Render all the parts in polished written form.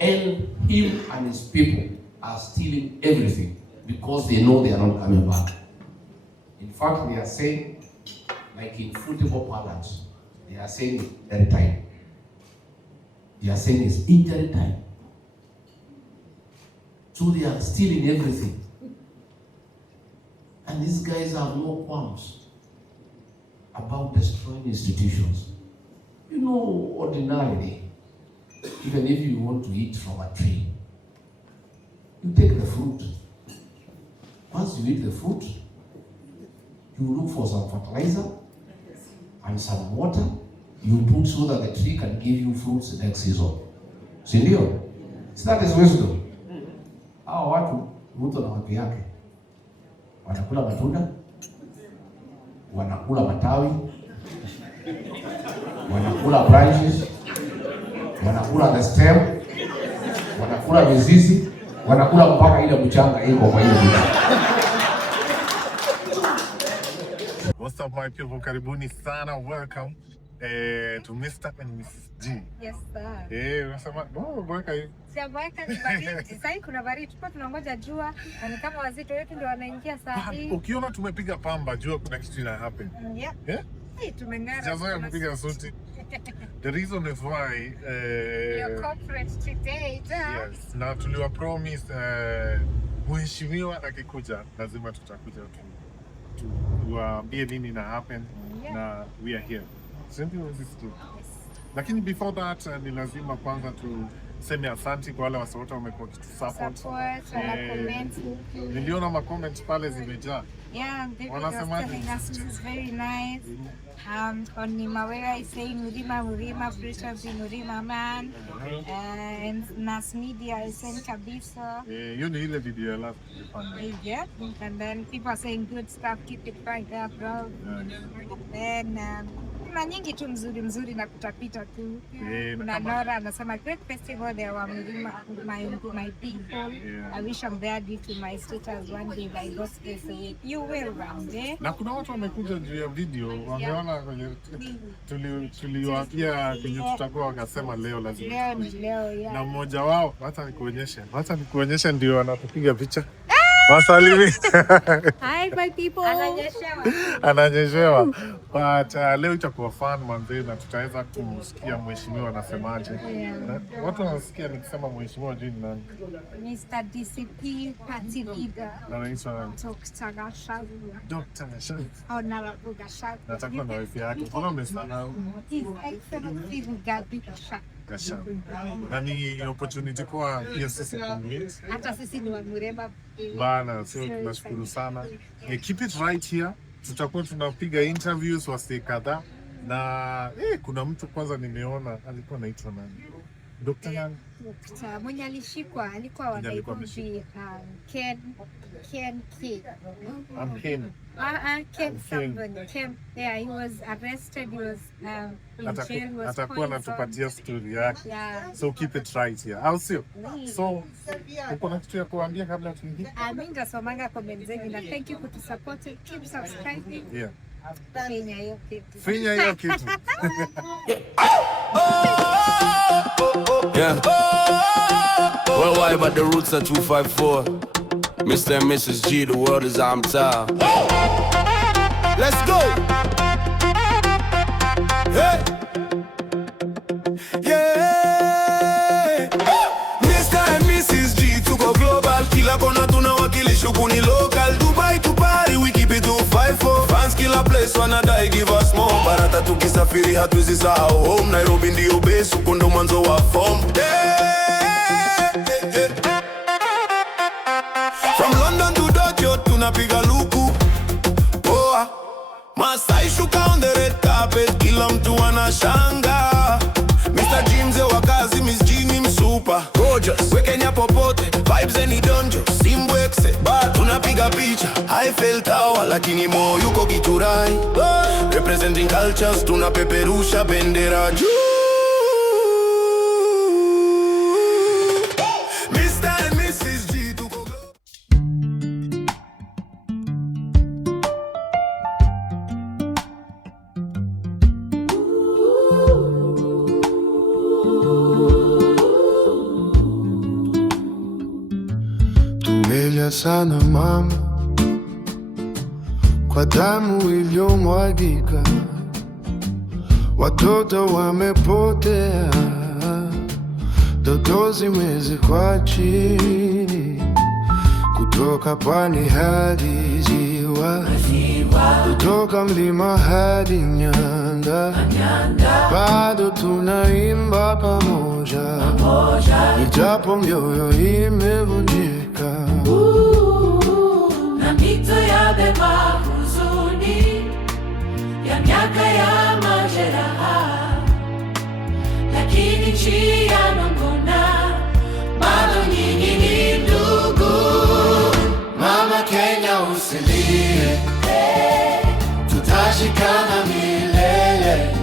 And him and his people are stealing everything because they know they are not coming back. In fact, they are saying, like in football parlance, they are saying injury time. They are saying it's injury time. So they are stealing everything. And these guys have no qualms about destroying institutions. You know, ordinarily, even if you want to eat from a tree, you take the fruit. Once you eat the fruit, you look for some fertilizer and some water. You put so that the tree can give you fruits the next season. Sindio? So that is wisdom. Hao watu mtu na watu yake wanakula matunda, wanakula matawi, wanakula branches, wanakula the stem, wanakula mizizi, wanakula mpaka ile mchanga iko kwa hiyo vitu. What's up my people, karibuni sana, welcome to Mr. and Mrs. G. Yes sir. Unasema, boeka hivi. Siaboeka ni baridi. Sasa kuna baridi, tupo tunangoja jua, na kama wazito wetu ndio wanaingia saa hii. Ukiona tumepiga pamba, jua kuna kitu ina happen. Yeah. Tumeng'ara. Jazoea kupiga suti. The reason is why your corporate today. Yes. Na tuliwa promise mheshimiwa akikuja lazima tutakuja tuwaambie nini na happen. Na we are here. Simple as this too. Yes. Lakini before that ni lazima kwanza tuseme asante kwa wale watu wote wamekuwa support. Niliona ma comments pale zimejaa. Yeah, they were telling us this is very nice. On Nimawera is saying Murima, Precious Murima man. And Nas Media is saying Kabisa. You know ile video ya last. Yeah, and then people are saying good stuff, keep it right there, bro. Then kuna nyingi tu mzuri na kutapita tu. Kuna Nora anasema great festival there wa Murima, my people. I wish I'm there due to my status one day by God's grace. You will one day. Na kuna watu wamekuja juu ya video, wameona kwenye tuliwaambia kwenye tutakuwa wakasema leo lazima. Leo, yeah. Na mmoja wao, hata nikuonyeshe ndio anatupiga picha. Wasalimi. Hi my people. Ananyeshewa. But leo itakuwa fun manze na tutaweza kusikia mheshimiwa anasemaje. Watu wanasikia nikisema mheshimiwa juu ni nani? Mr. DCP Party Leader. Anaitwa nani? Dr. Gachagua. Dr. Gachagua. Honorable Gachagua. Natakuwa na wifi yake. Mbona umesahau? His Excellency Rigathi Gachagua. Na ni opportunity kwa pia sisi kummeet. Hata sisi ni wa Mureba. Bana, so tunashukuru sana. Keep it right here. Tutakuwa tunapiga interviews wasi kadhaa na kuna mtu kwanza nimeona alikuwa anaitwa nani? Dr. nani? Dr. mwenye alikuwa wanaibuji Ken K. Ken somebody. Ken, yeah, he was arrested, he was in jail, he was atakuwa natupatia story yake. Yeah. So keep it right here. Au sio? So uko na kitu ya kuambia kabla tuingie? Mimi ndasomanga comment zenu na thank you for support, keep subscribing. Yeah. Finya hiyo kitu. Yeah. Worldwide, but the roots are 254. Mr. and Mrs. G, the world is I'm tired. Let's go! Hey! Yeah! Mr. and Mrs. G, tuko global. Kila kona tunawakilisha kuni local. Dubai to Paris, we keep it 254. Fans kila place wanadai give us more. Barata tukisafiri hatuzisahau home. Nairobi ndio base, uko ndo mwanzo wa form. From London to Tokyo, tunapiga luku. Masai shuka on the red carpet, kila mtu anashanga. Mr. James wakazi, Miss G ni msupa. Gorgeous, we Kenya popote, vibes any donjo. Simbwekse, but tunapiga picha. I felt tower, lakini mo yuko Giturai. Representing cultures, tunapeperusha bendera juu. Nalia sana mama, kwa damu iliyomwagika, watoto wamepotea, ndoto zimezikwa chini, kutoka pwani hadi ziwa, kutoka mlima hadi nyanda, bado tunaimba pamoja, ijapo mioyo imevunjika, na mito yabeba huzuni ya miaka ya majeraha, lakini nchi yanong'ona, bado nyinyi ni ndugu. Mama Kenya usilie, tutashikana milele,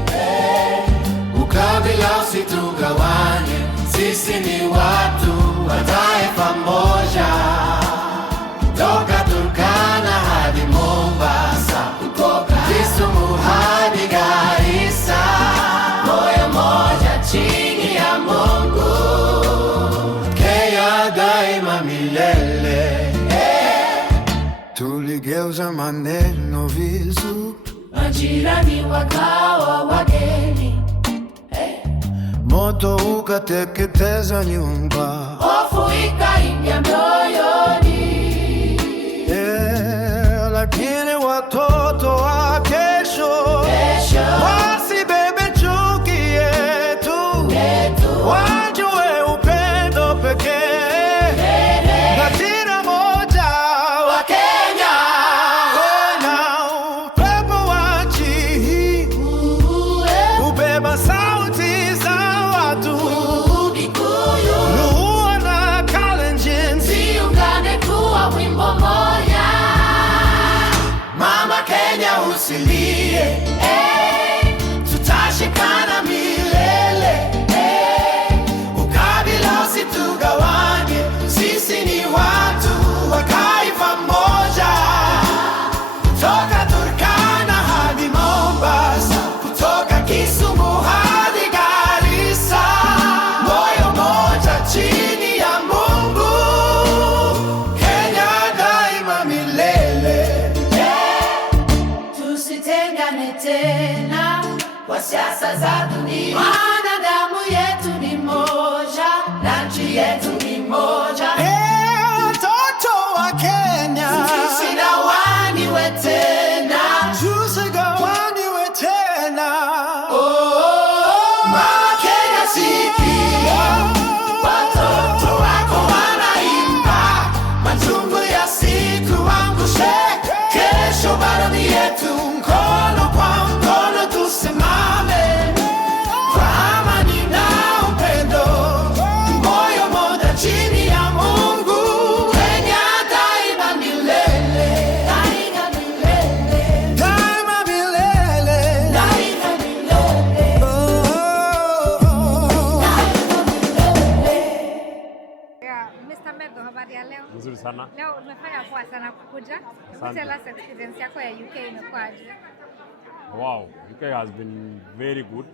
ukabila usitugawanye, sisi ni watu wa taifa moja, toka Turkana hadi Mombasa, Kisumu hadi Garissa, moyo moja chini ya Mungu, Kenya daima milele. Tuligeuza maneno visu, Majirani wakawa wageni, moto ukateketeza nyumba, hofu ikaingia mioyoni. lakini watoto wa kesho wasibebe chuki yetu, wajue upendo pekee na jina moja wa Kenya. Na upepo wa nchi ubeba sauti za watu, Luo na Kalenjin, Ziungane kuwa wimbo moja. Mama Kenya usilie, tutashikana milele, ukabila usitugawanye, sisi ni watu wa taifa moja, kutoka Turkana hadi Mombasa, kutoka Kisumu hadi Garissa, moyo moja chini ya Mungu, Kenya daima milele. Tusitengane tena kwa siasa za dunia, maana damu yetu ni moja na nchi yetu ni moja. Watoto wa Kenya Tusigawaniwe tena, tusigawaniwe tena. Mama Kenya sikia, watoto wako wanaimba, machungu ya siku angushe, kesho bado ni yetu, mkono kwa mkono tusimame, kwa amani na upendo, moyo moja chini ya Mungu, Kenya daima milele, daima milele, daima milele, daima milele, Yeah, Mr. Medho, habari ya leo? Nzuri sana. Leo umefanya poa sana kukuja. Asante. Tell us experience yako ya UK imekuwaje? Wow, UK has been very good.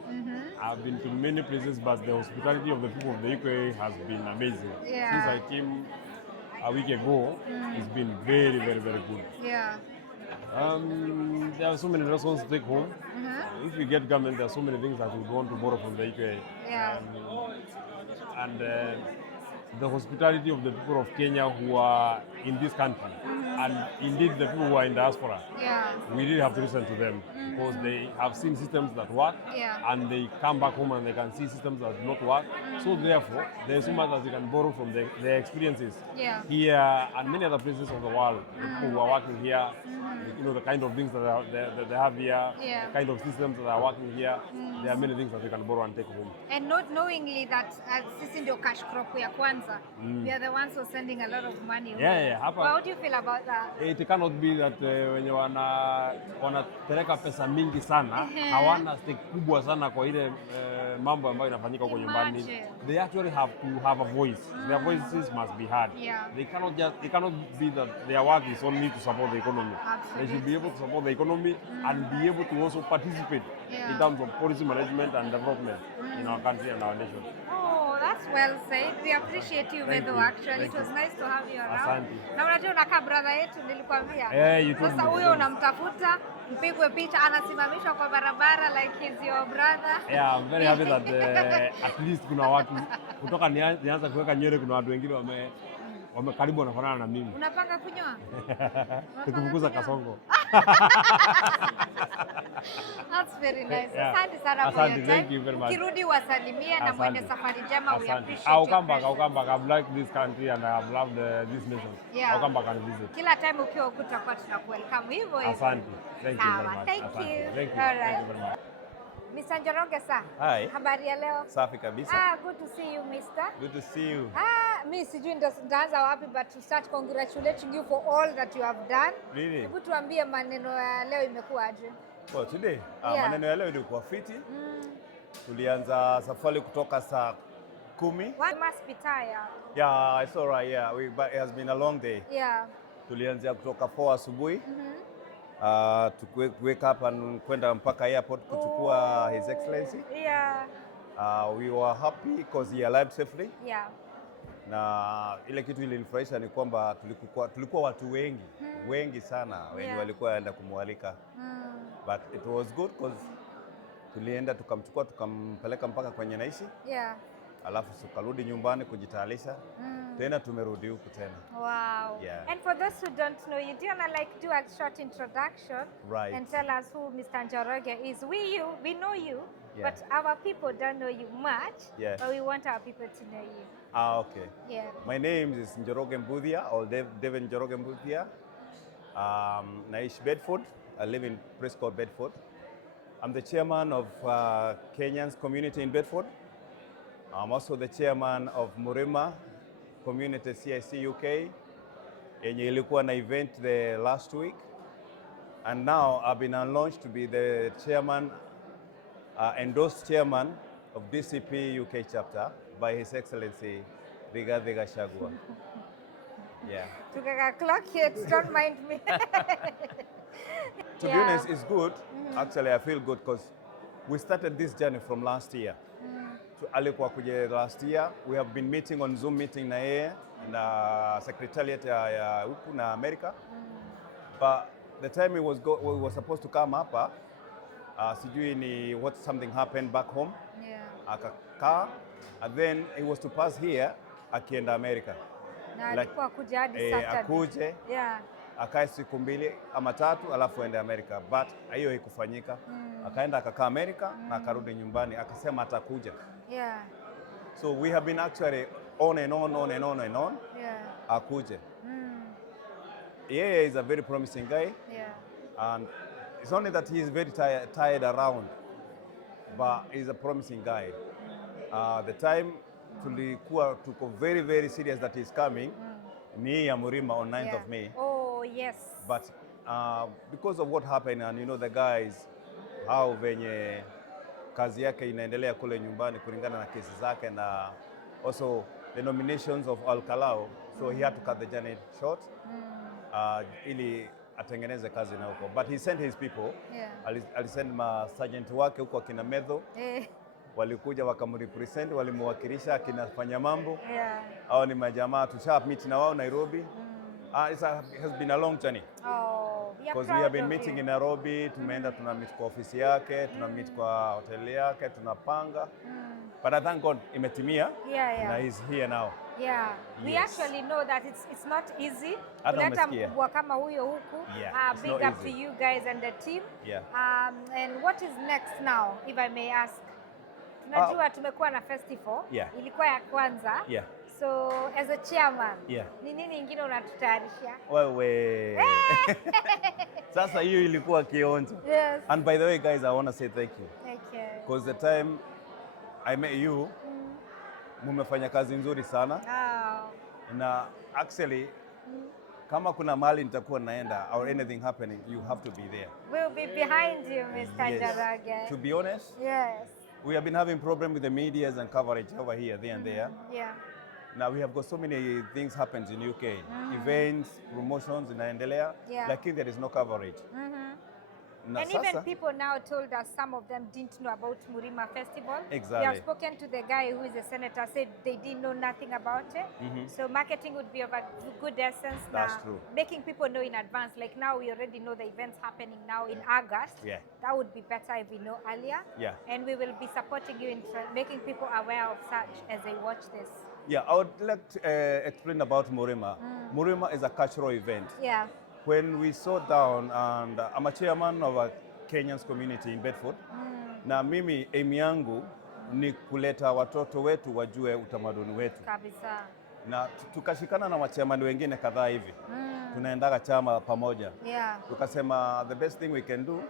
I've been to many places, but the hospitality of the people of the UK has been amazing. Yeah. Since I came a week ago, it's been very, very, very good. Yeah. There are so many lessons to take home. If we get government, there are so many things that we want to borrow from the UK. Yeah. And the hospitality of the people of Kenya who are in this country, and indeed the people who are in diaspora. Yeah. We really have to listen to them because they have seen systems that work, Yeah. and they come back home and they can see systems that do not work. So therefore, there's so much that they can borrow from their experiences Yeah. here and many other places of the world. The people who are working here, you know, the kind of things that they have here, Yeah. the kind of systems that are working here. There are many things that they can borrow and take home. And not knowingly that sisi ndio cash crop ya kwanza. We are the ones who are sending a lot of money. Yeah, hapa. How do you feel about that? It cannot be that wenye wanapeleka pesa mingi sana hawana stake kubwa sana kwa ile mambo ambayo inafanyika huko nyumbani. They actually have to have a voice. Their voices must be heard. Yeah. It cannot be that their work is only to support the economy. Absolutely. They should be able to support the economy and be able to also participate in terms of policy management and development in our country and our nation. Oh, that's That's well said. We appreciate you Thank Vedo you. actually. Thank It was you. nice to have you around. Asante. Na unajua unakaa brother yetu nilikwambia. You told Sasa me. huyo unamtafuta, mpigwe picha, anasimamishwa kwa barabara like he's your brother. Yeah, I'm very happy that at least kuna watu kutoka nianza kuweka nywele, kuna watu wengine wame karibu wanafanana na mimi. Unapanga kunyoa? Tukifukuza kasongo. That's very nice. Yeah. Asante sana for Asante, your thank time. you very much. Kirudi wasalimie na mwende Asante. safari njema. We Asante. appreciate I'll your come back. presence. I've liked this country and I've loved this nation. Yeah. I'll come back and visit. Kila time ukiwa huku tutakuwa tunakuwelcome hivyo hivyo. Asante. Thank you very Sawa, much. thank Asante. you. Thank you. All right. Thank you very much. Mr. Njoroge sir. Hi. Habari ya leo? Safi kabisa. Good to see you, mister. Good to see you. Mi sijui nitaanza wapi, but to start congratulating you for all that you have done. Really? Hebu tuambie maneno ya leo imekuwaje? Well, today, Yeah. maneno ya leo ilikuwa fiti. Tulianza safari kutoka saa 10. You must be tired. Yeah, it's all right. Yeah, but it has been a long day. Yeah. Tulianzia kutoka 4 asubuhi. To wake up and kwenda mpaka airport kuchukua His Excellency. Yeah. We were happy because he arrived safely. Yeah. Na ile kitu ilinifurahisha ni kwamba tulikuwa watu wengi sana wenye walikuwa waenda kumwalika. But it was good because tulienda tukamchukua tukampeleka mpaka kwenye naishi. Yeah. Alafu tukarudi nyumbani kujitayarisha. Tena tumerudi huku tena. Wow. Yeah. And for those who don't know you, do you want to like do a short introduction? Right. And tell us who Mr. Njoroge is? We know you, Yeah. but our people don't know you much. Yeah. But we want our people to know you. Okay. Yeah. My name is Njoroge Mbuthia or Devin Njoroge Mbuthia. Naish Bedford. I live in Prescott, Bedford. I'm the chairman of Kenyans community in Bedford. I'm also the chairman of Murima Community CIC UK. Yenye ilikuwa na event the last week. And now I've been launched to be the chairman, endorsed chairman of DCP UK chapter by His Excellency Rigathi Gachagua. Yeah. Tukaka clock here, don't mind me. To be honest, it's good. Actually, I feel good because we started this journey from last year. Alikuwa kuja last year. We have been meeting on Zoom meeting na yeye na secretariat ya huku na America. But the time we was supposed to come hapa, sijui ni something happened back home. Yeah. Akakaa, and then he was to pass here akienda America. Na alikuwa kuja hadi Saturday. Akuje. Yeah. Akae siku 2 ama 3 alafu aende America, but hiyo haikufanyika. Akaenda akakaa America na akarudi nyumbani akasema atakuja. Yeah. So we have been actually on and on. Yeah. Akuje. Yeye is a very promising guy. Yeah. And it's only that he is very tired around, but he's a promising guy. The time tuko very, very serious that he's coming, ni ya Murima on 9th of May. Oh, yes. But because of what happened, and you know the guys, how venye kazi yake inaendelea kule nyumbani kulingana na kesi zake na also the nominations of Al Kalau, so he had to cut the journey short ili atengeneze kazi na huko. But he sent his people. Yeah. Alisend sergeant wake huko akina Medho. Walikuja wakamrepresent, walimwakilisha akinafanya mambo. Yeah. Hao ni majamaa tusha meet na wao Nairobi. It has been a long journey. Oh, because we have been meeting in Nairobi, tumeenda tuna meet kwa ofisi yake, tuna meet kwa hoteli yake, tunapanga. But I thank God imetimia. Yeah. Na he's here now. Yeah. We Yes. actually know that it's not easy. Hata Kuleta umesikia. mkubwa kama huyo huku. Yeah, it's Big not up to easy. you guys and the team. Yeah. And what is next now, if I may ask? Tunajua tumekuwa na festival. Yeah. Ilikuwa ya kwanza. Yeah. So as a chairman, Yeah. ni nini ingine unatutayarishia? Wewe. Sasa hiyo ilikuwa kionjo. Yes. And by the way guys, I want to say thank you. Okay. Because the time I met you, mumefanya kazi nzuri sana. Oh. Na actually kama kuna mahali nitakuwa naenda or anything happening, you have to be there. We'll be behind you, Mr. Yes. Njoroge. To be honest, Yes. we have been having problem with the medias and coverage over here, there and there. Yeah. Now we have got so many things happens in UK, events, promotions inaendelea, Yeah. lakini there is no coverage. Na and even people now told us some of them didn't know about Murima Festival. Exactly. We have spoken to the guy who is a senator, said they didn't know nothing about it. So marketing would be of a good essence. That's true. Making people know in advance. Like now we already know the events happening now in August. Yeah. That would be better if we know earlier. Yeah. And we will be supporting you in making people aware of such as they watch this. Yeah, I would like to explain about Murima. Murima is a cultural event. Yeah. When we sat down, and I'm a chairman of a Kenyans community in Bedford, na mimi aim yangu ni kuleta watoto wetu wajue utamaduni wetu. Kabisa. Na tukashikana na wachairman wengine kadhaa hivi. Tunaendaga chama pamoja. Yeah. Tukasema the best thing we can do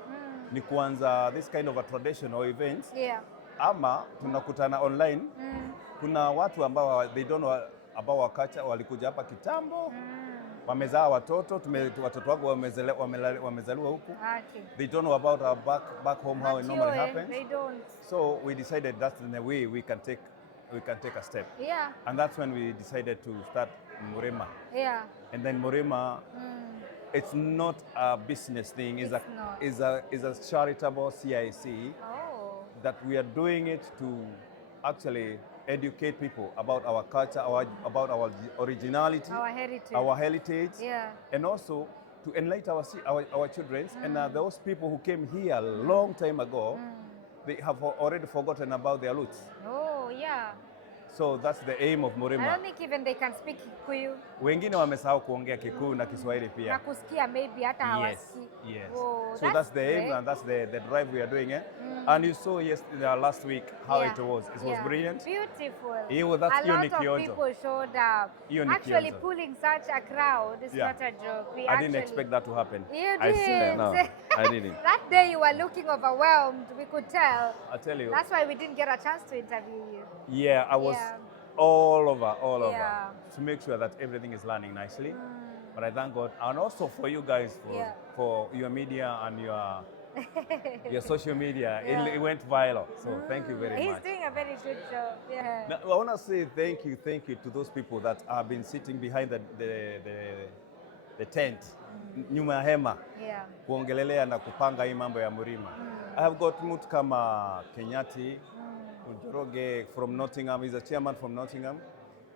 ni kuanza this kind of a traditional events. Yeah. Ama tunakutana online. Kuna watu ambao they don't know about our culture, walikuja hapa kitambo. Wamezaa watoto, watoto wangu wamezaliwa huku. Okay. They don't know about our back home, how it normally happens. They don't. So we decided that's the way we can take a step. Yeah. And that's when we decided to start Murima. Yeah. And then Murima, it's not a business thing. It's a charitable CIC that we are doing it to actually educate people about our culture, about our originality, our heritage, yeah. And also to enlighten our children. And those people who came here a long time ago, they have already forgotten about their roots. Oh, yeah. So that's the aim of Murima. I don't think even they can speak Kikuyu. Wengine wamesahau kuongea Kikuyu na Kiswahili pia. Na kusikia maybe hata hawasikii. Yes. Oh, so that's the aim and that's the drive we are doing it. And you saw last week how it was. It was brilliant. Beautiful. That's a lot of people showed up. Actually pulling such a crowd is not a joke. I didn't expect that to happen. You did. I swear, no, I didn't. That day you were looking overwhelmed. We could tell. I tell you. That's why we didn't get a chance to interview you. Yeah, I was all over to make sure that everything is running nicely. But I thank God, and also for you guys for your media and your social media. It went viral. So thank you very much. He's doing a very good job. Yeah. Now, I want to say thank you to those people that have been sitting behind the tent, nyuma ya hema, kuongelelea na kupanga hii mambo ya Murima. I have got mtu kama Kenyati Njoroge from Nottingham. He's a chairman from Nottingham.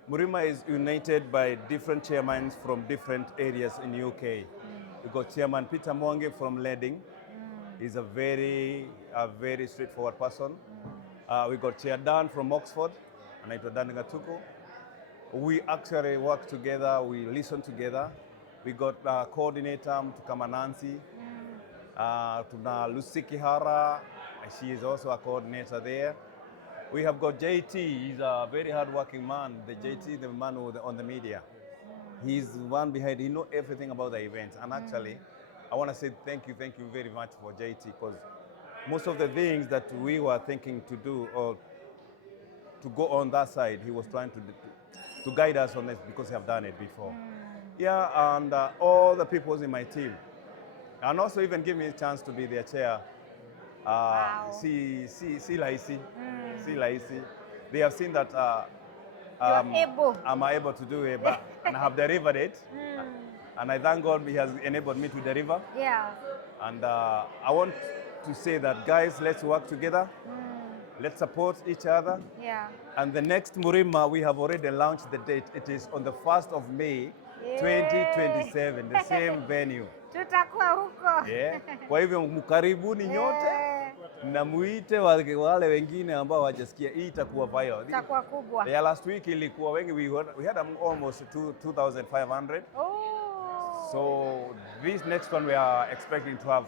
Murima is united by different chairmen from different areas in the UK. We got Chairman Peter Mwangi from Reading. He's a very straightforward person. We got Chair Dan from Oxford, anaitwa Dan Gatuko. We actually work together, we listen together. We got coordinator mtu kama Nancy. Tuna Lucy Kihara, she is also a coordinator there. We have got JT, he's a very hard-working man. The JT, the man on the media. He's the one behind, he knows everything about the events. And actually, I want to say thank you very much for JT, because most of the things that we were thinking to do or to go on that side, he was trying to guide us on this because he have done it before. Yeah, and all the people in my team. And also even give me a chance to be their chair. Laisi. They have seen that I'm able to do it, and I have delivered it. And I thank God he has enabled me to deliver. Yeah. And I want to say that, guys, let's work together. Let's support each other. Yeah. And the next Murima, we have already launched the date. It is on the 1st of May, 2027, the same venue. Tutakuwa huko. Yeah. Kwa hivyo mkaribuni nyote na muite wale wengine ambao hawajasikia. Hii itakuwa viral. Itakuwa kubwa. Yeah, last week ilikuwa wengi, we had almost 2,500. Oh. So this next one we are expecting to have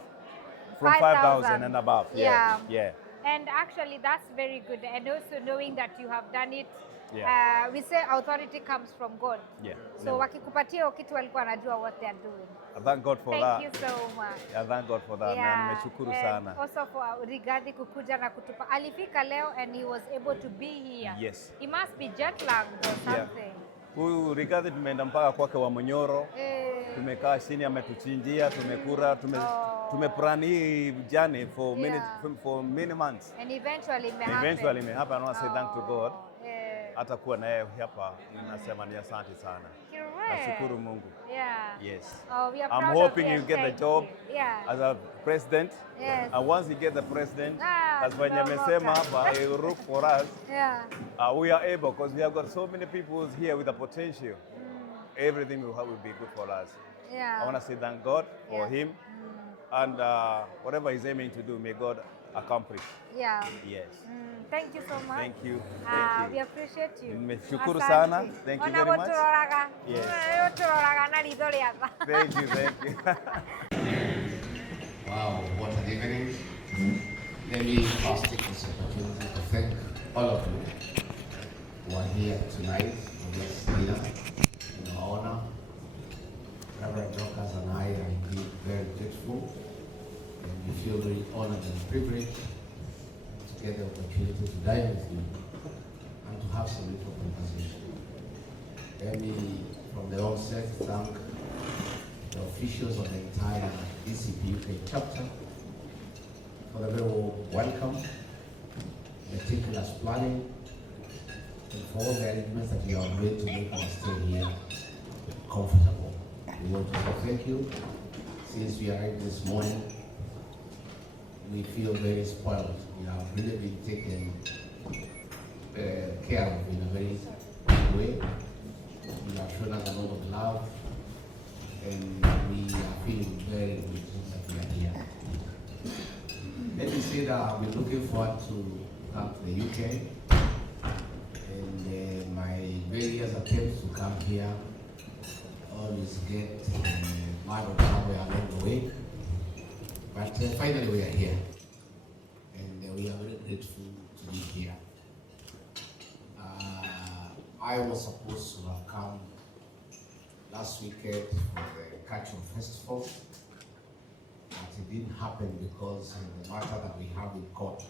from 5,000 and above. Yeah. Yeah. And actually that's very good. And also knowing that you have done it. Yeah. We say authority comes from God. Yeah. So wakikupatia hiyo kitu walikuwa wanajua what they are doing. I thank God for that. Thank you so much. I thank God for that. Yeah. Na nimeshukuru sana. Also for Rigathi kukuja na kutupa. Alifika leo and he was able to be here. Yes. He must be jet lagged or something. Huyu Rigathi tumeenda mpaka kwake wa Munyoro. Tumekaa chini, ametuchinjia, tumekura, tumeplan hii journey for many months. And eventually it may happen. Eventually it may happen. I want to say thank to God. hata kuwa na yeye hapa, nasema ni asante sana. Nashukuru Mungu. Yeah. Yes. Oh, we are I'm proud hoping of you you and get the thank job you. Yeah. as a president. Yes. And once you get the president, as when you tumeomoka. amesema hapa, he will look for us. Yeah. We are able, because we have got so many people here with the potential. Everything will be good for us. Yeah. I want to say thank God for Yeah. him, and whatever he's aiming to do, may God accomplish. Yeah. Yes. Thank you so much. Thank you. We appreciate you. Nimeshukuru Asante. sana. Thank you Ona very much. gũtũroraga. Yes. Gũtũroraga na ritho rĩakwa. Thank you, thank you. Wow, what an evening. Let me first take this opportunity to thank all of you who are here tonight for this dinner in our honor. Reverend Dorcas and I are indeed very grateful, and we feel very honored and privileged to get the opportunity to dine with you and to have some little conversation. Let me, from the onset, thank the officials of the entire DCP UK chapter for the very warm welcome, meticulous planning, and for all the arrangements that you have made to make our stay here comfortable. We want to say thank you. Since we arrived this morning, we feel very spoiled. We have really been taken care of in a very good way. You have shown us a lot of love, and we are feeling very good that we are here. Let me say that I've been looking forward to come to the UK, and my various attempts to come here always get mad or somewhere along the way. But finally we are here, and we are very grateful to be here. I was supposed to have come last weekend for the Cultural Festival, but it didn't happen because the matter that we have in court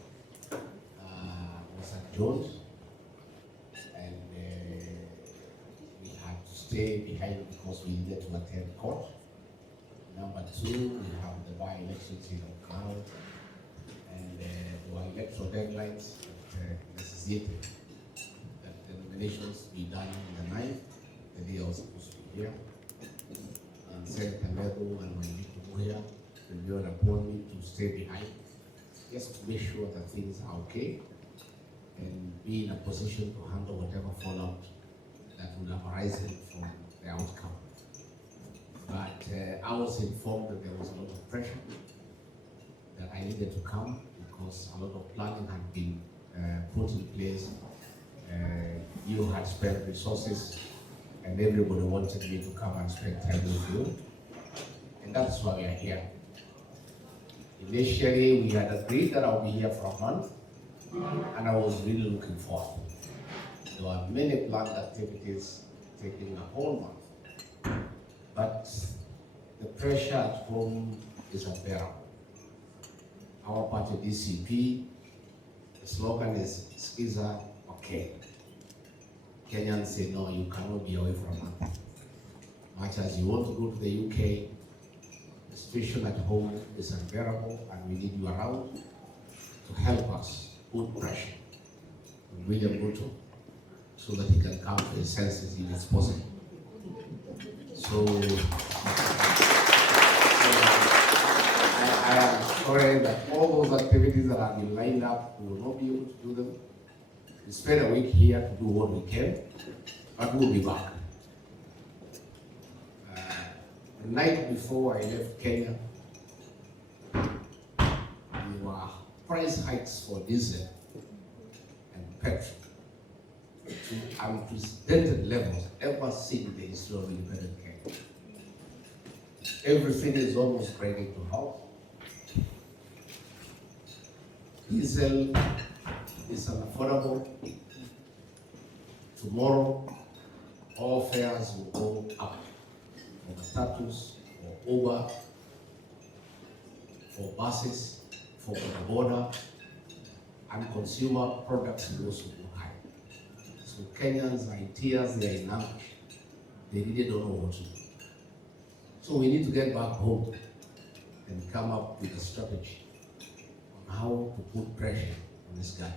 was adjourned, and we had to stay behind because we needed to attend court. Number two, we have the by-elections in Okinawa, and there were electoral deadlines that necessitated that the nominations be done on the 9th, the day I was supposed to be here. And Senator Meadow and my people here reviewed upon me to stay behind, just to make sure that things are okay and be in a position to handle whatever fallout that would have arisen from the outcome. But I was informed that there was a lot of pressure, that I needed to come because a lot of planning had been put in place. You had spent resources, and everybody wanted me to come and spend time with you. And that's why we are here. Initially, we had agreed that I'll be here for a month, and I was really looking forward. There were many planned activities taking a whole month. But the pressure at home is unbearable. Our party, DCP, the slogan is Skiza okay. Kenyans say, no, you cannot be away for a month. Much as you want to go to the UK, the situation at home is unbearable, and we need you around to help us put pressure on William Ruto so that he can come to his senses if it's possible. So I am sorry that all those activities that have been lined up, we will not be able to do them. We spent a week here to do what we can, but we'll be back. The night before I left Kenya, there were price hikes for diesel and petrol to unprecedented levels ever seen in the history of independent Kenya. Everything is almost ready to halt. Diesel is unaffordable. Tomorrow, all fares will go up for matatus, for Uber, for buses, for the border, and consumer products will also go high. So Kenyans are in tears, they are in anguish. They really don't know what to do. So we need to get back home and come up with a strategy on how to put pressure on this guy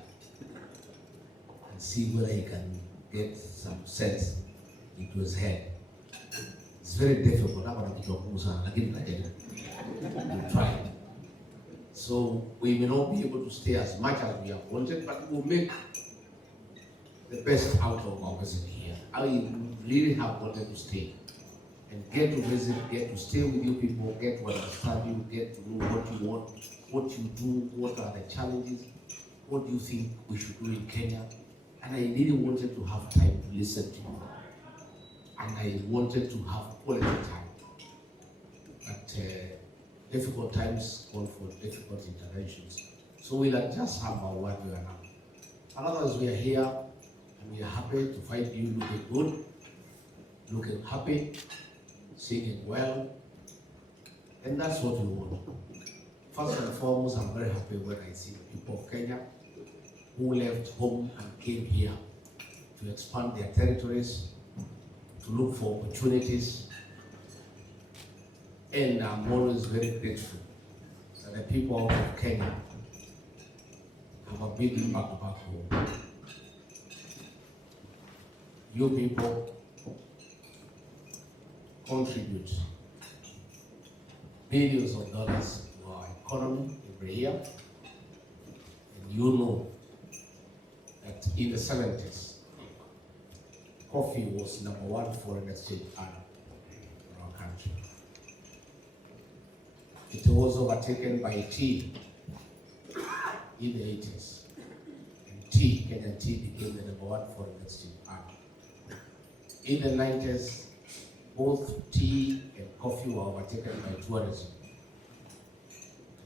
and see whether he can get some sense into his head. It's very difficult. We'll try. So we may not be able to stay as much as we have wanted, but we'll make the best out of our visit here. I really have wanted to stay and get to visit, get to stay with you people, get to understand you, get to know what you want, what you do, what are the challenges, what do you think we should do in Kenya. And I really wanted to have time to listen to you. And I wanted to have quality time. But difficult times call for difficult interventions. So we'll just have our word we are now. Otherwise, we are here and we are happy to find you looking good, looking happy, singing well, and that's what we want. First and foremost, I'm very happy when I see the people of Kenya who left home and came here to expand their territories, to look for opportunities. And I'm always very grateful that the people of Kenya have a big impact back home. You people contribute billions of dollars to our economy every year. And you know that in the 70s, coffee was #1 foreign exchange earner in our country. It was overtaken by tea in the 80s. And Kenyan tea became the #1 foreign exchange earner. In the 90s, both tea and coffee were overtaken by tourism.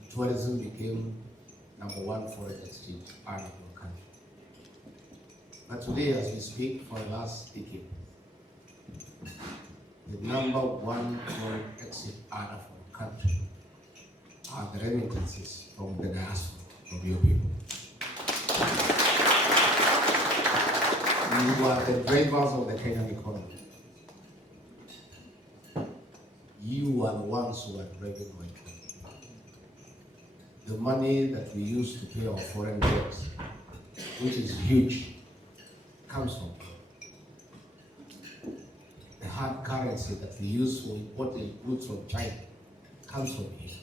And tourism became #1 foreign exchange earner in our country. But today, as we speak, for the last decade, the #1 foreign exchange earner for the country are the remittances from the diaspora of your people. You are the drivers of the Kenyan economy. You are the ones who are driving our economy. The money that we use to pay our foreign debts, which is huge, comes from here. The hard currency that we use for importing goods from China comes from here.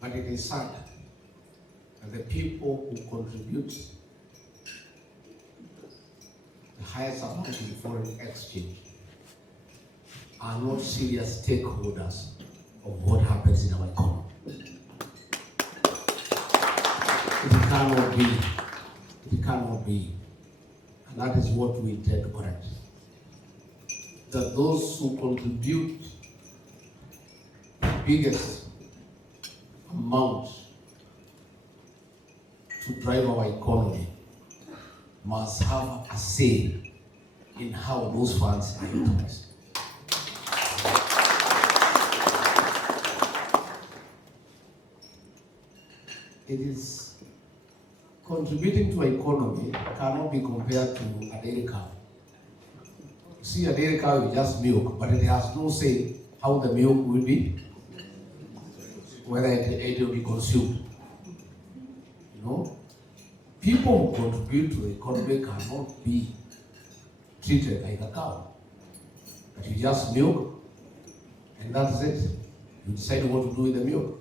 But it is sad that the people who contribute the highest amount in foreign exchange are not serious stakeholders of what happens in our economy. It cannot be. It cannot be. And that is what we intend to correct. That those who contribute the biggest amount to drive our economy must have a say in how those funds are utilized. It is contributing to our economy cannot be compared to a dairy cow. See, a dairy cow is just milk, but it has no say how the milk will be, whether it will be consumed. You know, people who contribute to the economy cannot be treated like a cow. But you just milk, and that's it. You decide what to do with the milk.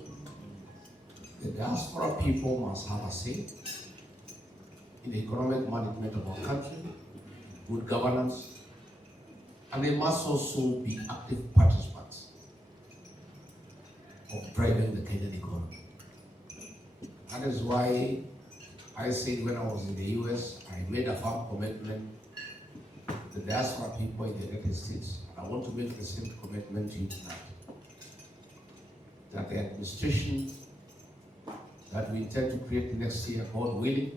The diaspora people must have a say in the economic management of our country, good governance, and they must also be active participants of driving the Kenyan economy. That is why I said when I was in the US, I made a firm commitment to the diaspora people in the United States. I want to make the same commitment to you tonight. That the administration that we intend to create next year, God willing,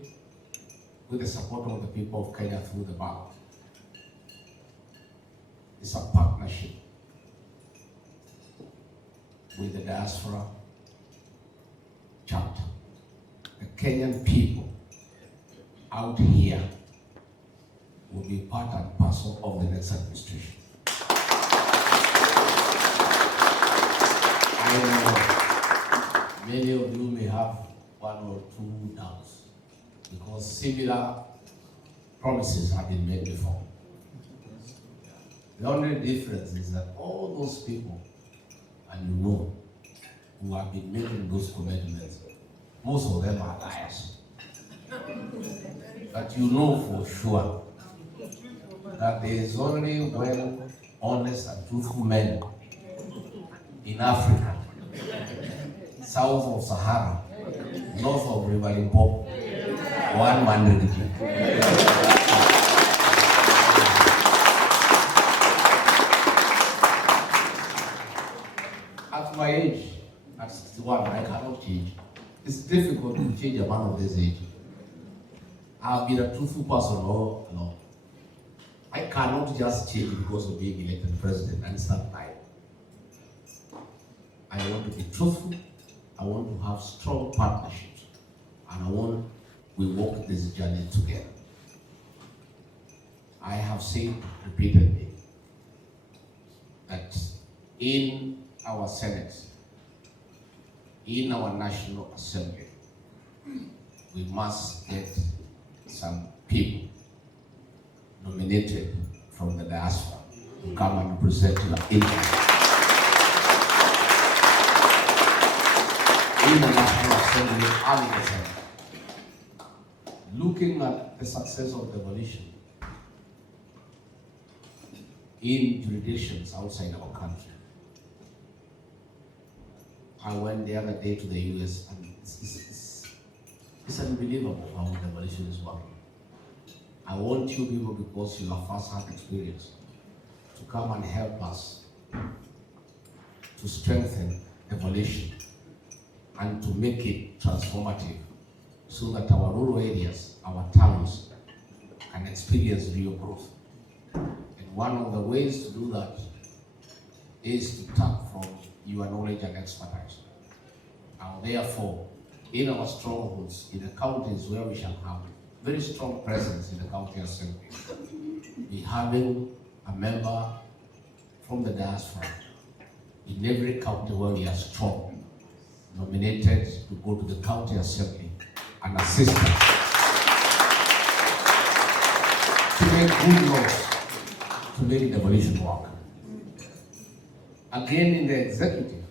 with the support of the people of Kenya through the bank, is a partnership with the diaspora chapter. The Kenyan people out here will be part and parcel of the next administration. I know many of you may have one or two doubts, because similar promises have been made before. The only difference is that all those people, and you know, who have been making those commitments, most of them are liars. But you know for sure that there is only one honest and truthful men in Africa, south of Sahara, north of River Limpopo, one man Rigathi. At my age, at 61, I cannot change. It's difficult to change a man of this age. I've been a truthful person all along. I cannot just change because of being elected president and start lying. I want to be truthful. I want to have strong partnerships. And I want we walk this journey together. I have said repeatedly that in our Senate, in our National Assembly, we must get some people nominated from the diaspora to come and represent the interest in the National Assembly and the Senate. Looking at the success of devolution in jurisdictions outside our country. I went the other day to the US and it's unbelievable how devolution is working. I want you people, because you have first-hand experience, to come and help us to strengthen devolution and to make it transformative so that our rural areas, our towns, can experience real growth. And one of the ways to do that is to tap from your knowledge and expertise. And therefore, in our strongholds, in the counties where we shall have very strong presence in the county assembly, be having a member from the diaspora in every county where we are strong, nominated to go to the county assembly and assist us to make good laws, to make devolution work. Again, in the executive,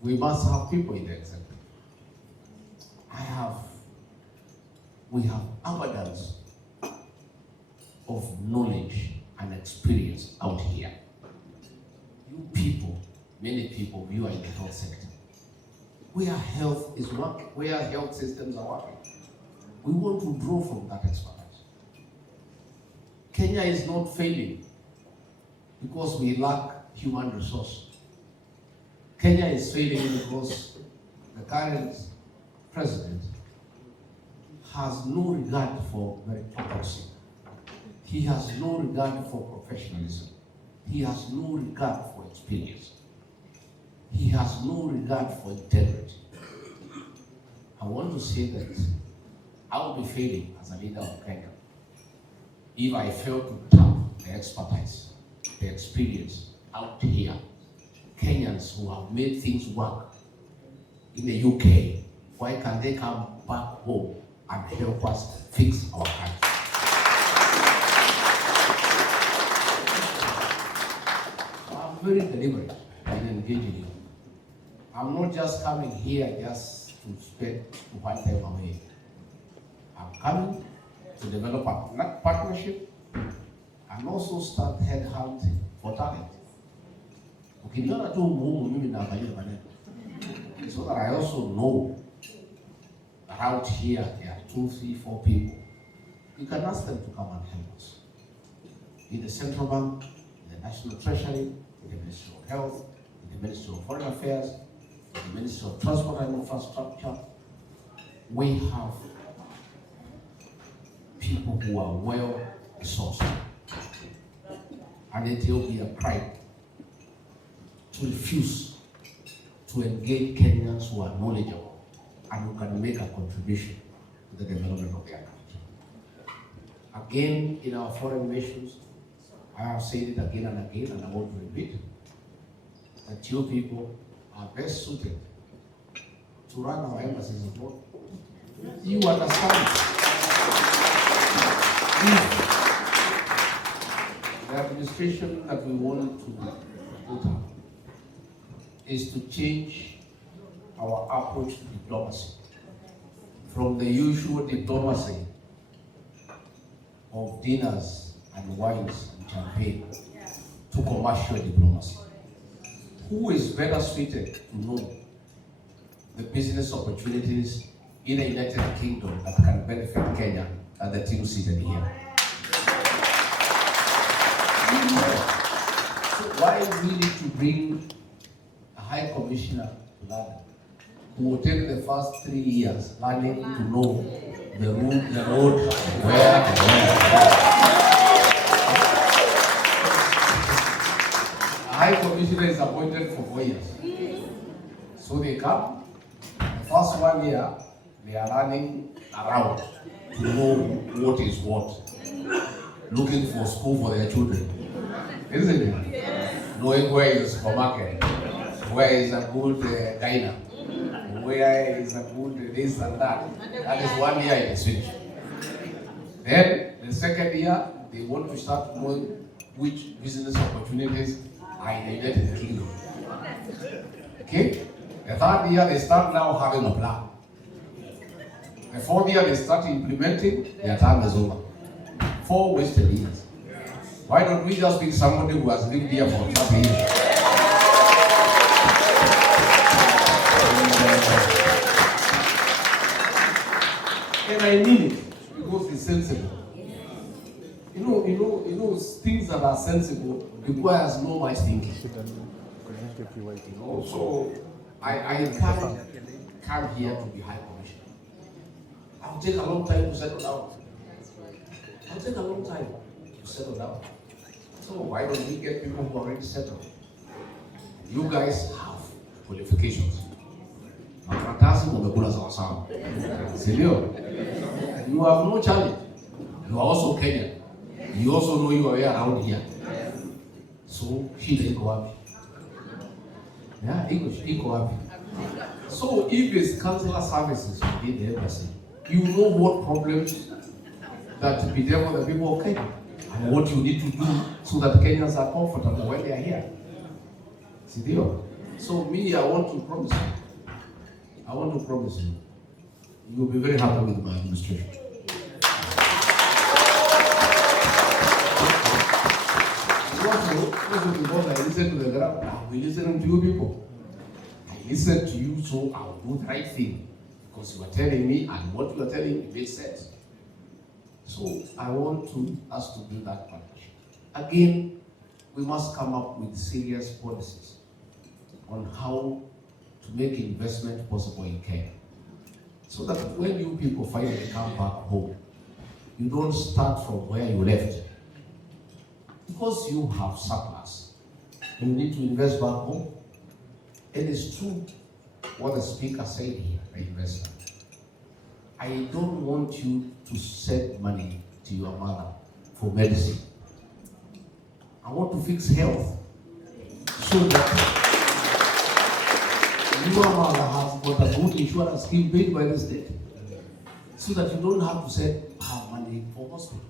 we must have people in the executive. We have abundance of knowledge and experience out here. You people, many people, you are in the health sector. Where health is working, where health systems are working. We want to draw from that expertise. Kenya is not failing because we lack human resource. Kenya is failing because the current president has no regard for meritocracy. He has no regard for professionalism. He has no regard for experience. He has no regard for integrity. I want to say that I will be failing as a leader of Kenya if I fail to tap the expertise, the experience out here. Kenyans who have made things work in the UK, why can't they come back home and help us fix our country? I'm very deliberate in engaging you. I'm not just coming here just to spend one time away. I'm coming to develop a partnership and also start headhunting for talent. Ukiniona tu muhimu mimi naangalia maneno. So that I also know that out here there are 2, 3, 4 people. You can ask them to come and help us. In the central bank, in the national treasury, in the Ministry of Health, in the Ministry of Foreign Affairs, in the Ministry of Transport and Infrastructure, we have people who are well resourced. And it will be a crime to refuse to engage Kenyans who are knowledgeable and who can make a contribution to the development of their country. Again, in our foreign missions, I have said it again and again, and I want to repeat, that you people are best suited to run our embassies abroad. You understand? The administration that we want to put up is to change our approach to diplomacy from the usual diplomacy of dinners and wines and champagne to commercial diplomacy. Who is better suited to know the business opportunities in the United Kingdom that can benefit Kenya than the team seated here? So why we need to bring a High Commissioner to London who will take the first 3 years learning to know the road, where and where. A High Commissioner is appointed for 4 years. So they come, the first 1 year, they are running around to know what is what, looking for school for their children. Isn't it? Knowing where is a supermarket, where is a good diner, where is a good this and that. That is 1 year in the switch. Then the second year, they want to start knowing which business opportunities are in the United Kingdom. Okay? The third year, they start now having a plan. The fourth year, they start implementing, their time is over. 4 wasted years. Why don't we just pick somebody who has lived here for 30 years? And I mean it because it's sensible. You know, things that are sensible requires no much thinking. So I can't come here to be High Commissioner. I'll take a long time to settle down. I'll take a long time to settle down. So why don't we get people who are already settled? You guys have qualifications. Makaratasi mumekula sawa sawa. Sindio? You have no challenge. You are also Kenyan. You also know you are around here. So shida iko wapi? Yeah, iko wapi? So if it's consular services within the embassy, you know what problems that bedevil the people of Kenya and what you need to do so that Kenyans are comfortable when they are here. Sindio? So me, I want to promise you. You'll be very happy with my administration. Also because I listen to the ground, I'll be listening to you people. I listen to you, so I'll do the right thing. Because you are telling me, and what you are telling me makes sense. So I want us to do that partnership. Again, we must come up with serious policies on how to make investment possible in Kenya. So that when you people finally come back home, you don't start from where you left. Because you have surplus, you need to invest back home. It is true what the speaker said here, the investment. I don't want you to send money to your mother for medicine. I want to fix health so that your mother has got a good insurance scheme paid by the state, so that you don't have to send her money for hospital.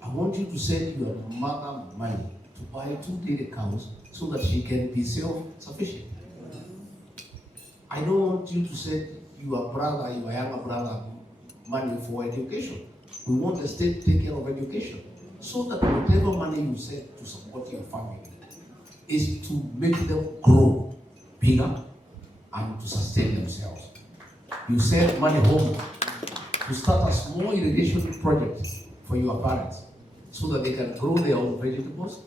I want you to send your mother money to buy 2 dairy cows so that she can be self-sufficient. I don't want you to send your younger brother money for education. We want the state to take care of education so that whatever money you send to support your family is to make them grow bigger and to sustain themselves. You send money home to start a small irrigation project for your parents so that they can grow their own vegetables,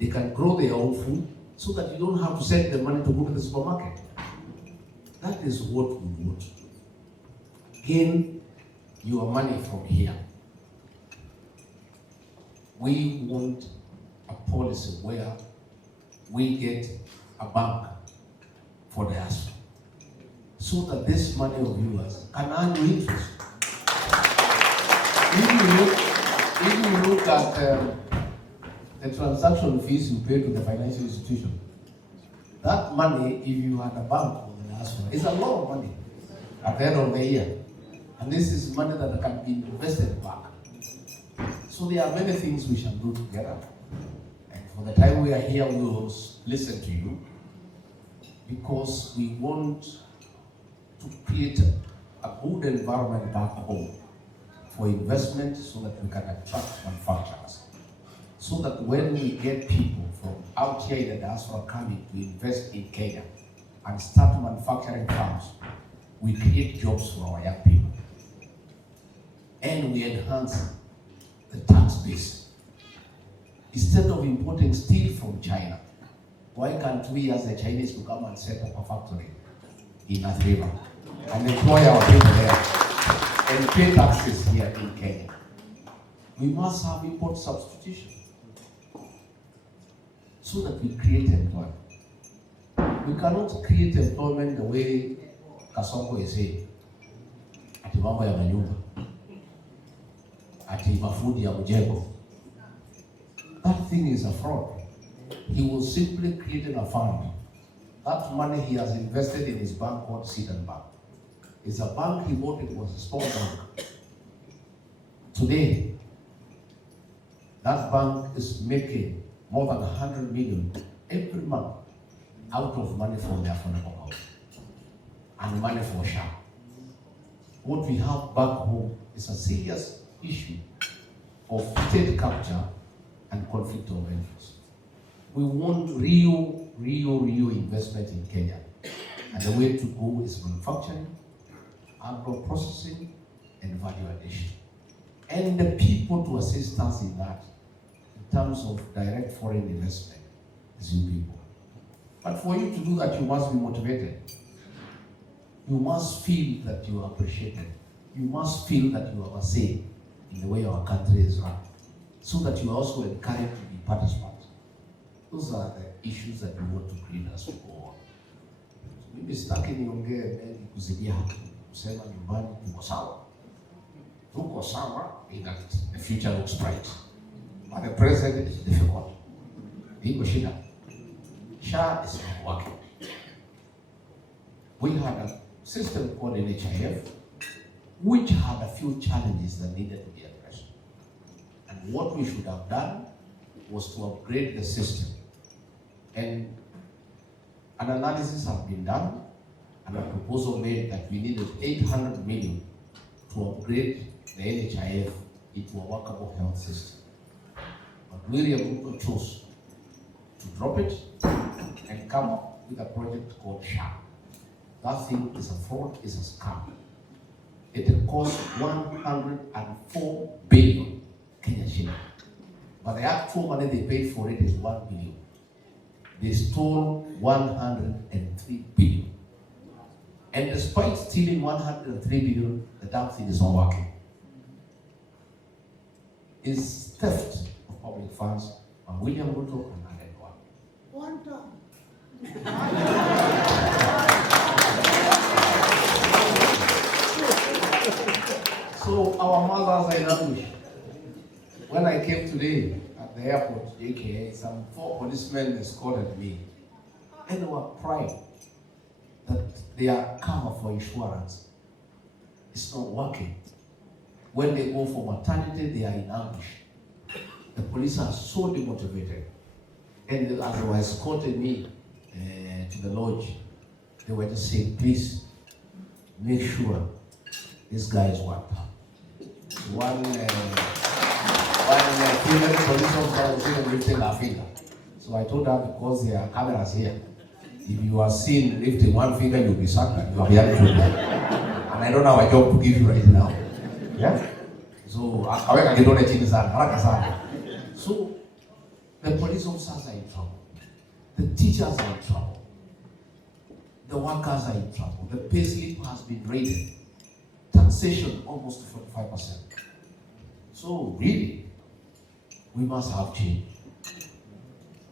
they can grow their own food, so that you don't have to send the money to go to the supermarket. That is what we want. Gain your money from here. We want a policy where we get a bank for diaspora, so that this money of yours can earn you interest. If you look at the transaction fees you pay to the financial institution, that money, if you had a bank for the diaspora, is a lot of money at the end of the year. And this is money that can be invested back. So there are many things we shall do together. And for the time we are here, we will listen to you because we want to create a good environment back home for investment so that we can attract manufacturers. So that when we get people from out here in the diaspora coming to invest in Kenya and start manufacturing farms, we create jobs for our young people. And we enhance the tax base. Instead of importing steel from China, why can't we ask the Chinese to come and set up a factory in Athi River and employ our people there and pay taxes here in Kenya? We must have import substitution so that we create employment. We cannot create employment the way Kasongo is saying, ati mambo ya manyumba, ati mafundi ya mjengo. That thing is a fraud. He will simply create a fund. That money he has invested in his bank called Citibank Bank. It's a bank he bought, it was a small bank. Today, that bank is making more than 100 million every month out of money from their affordable house and money for SHA. What we have back home is a serious issue of state capture and conflict of interest. We want real investment in Kenya. And the way to go is manufacturing, agro-processing, and value addition. And the people to assist us in that, in terms of direct foreign investment, is you people. But for you to do that, you must be motivated. You must feel that you are appreciated. You must feel that you have a say in the way our country is run, so that you are also encouraged to be participants. Those are the issues that we want to create as we go on. Mimi sitaki niongee mengi kuzidia kusema nyumbani tuko sawa. Tuko sawa in that the future looks bright. But the present is difficult. Iko shida. SHA is not working. We had a system called NHIF, which had a few challenges that needed to be addressed. And what we should have done was to upgrade the system. And an analysis has been done, and a proposal made that we needed 800 million to upgrade the NHIF into a workable health system. But William Ruto chose to drop it and come up with a project called SHA. That thing is a fraud, is a scam. It cost 104 billion Kenya shilling. But the actual money they paid for it is 1 billion. They stole 103 billion. And despite stealing 103 billion, the damn thing is not working. It's theft of public funds by William Ruto and Adedwa. One time. So our mothers are in anguish. When I came today at the airport, JKA, some 4 policemen escorted me. And they were crying that they are covered for insurance. It's not working. When they go for maternity, they are in anguish. The police are so demotivated. And as they were escorting me to the lodge, they were just saying, please, make sure this guy is worked up. One female police officer was even lifting her finger. So I told her, because there are cameras here, if you are seen lifting one finger, you'll be sacked and you are behind you. And I don't have a job to give you right now. Yeah? So, so the police officers are in trouble. The teachers are in trouble. The workers are in trouble. The pay slip has been raided. Taxation almost 45%. So really, we must have change.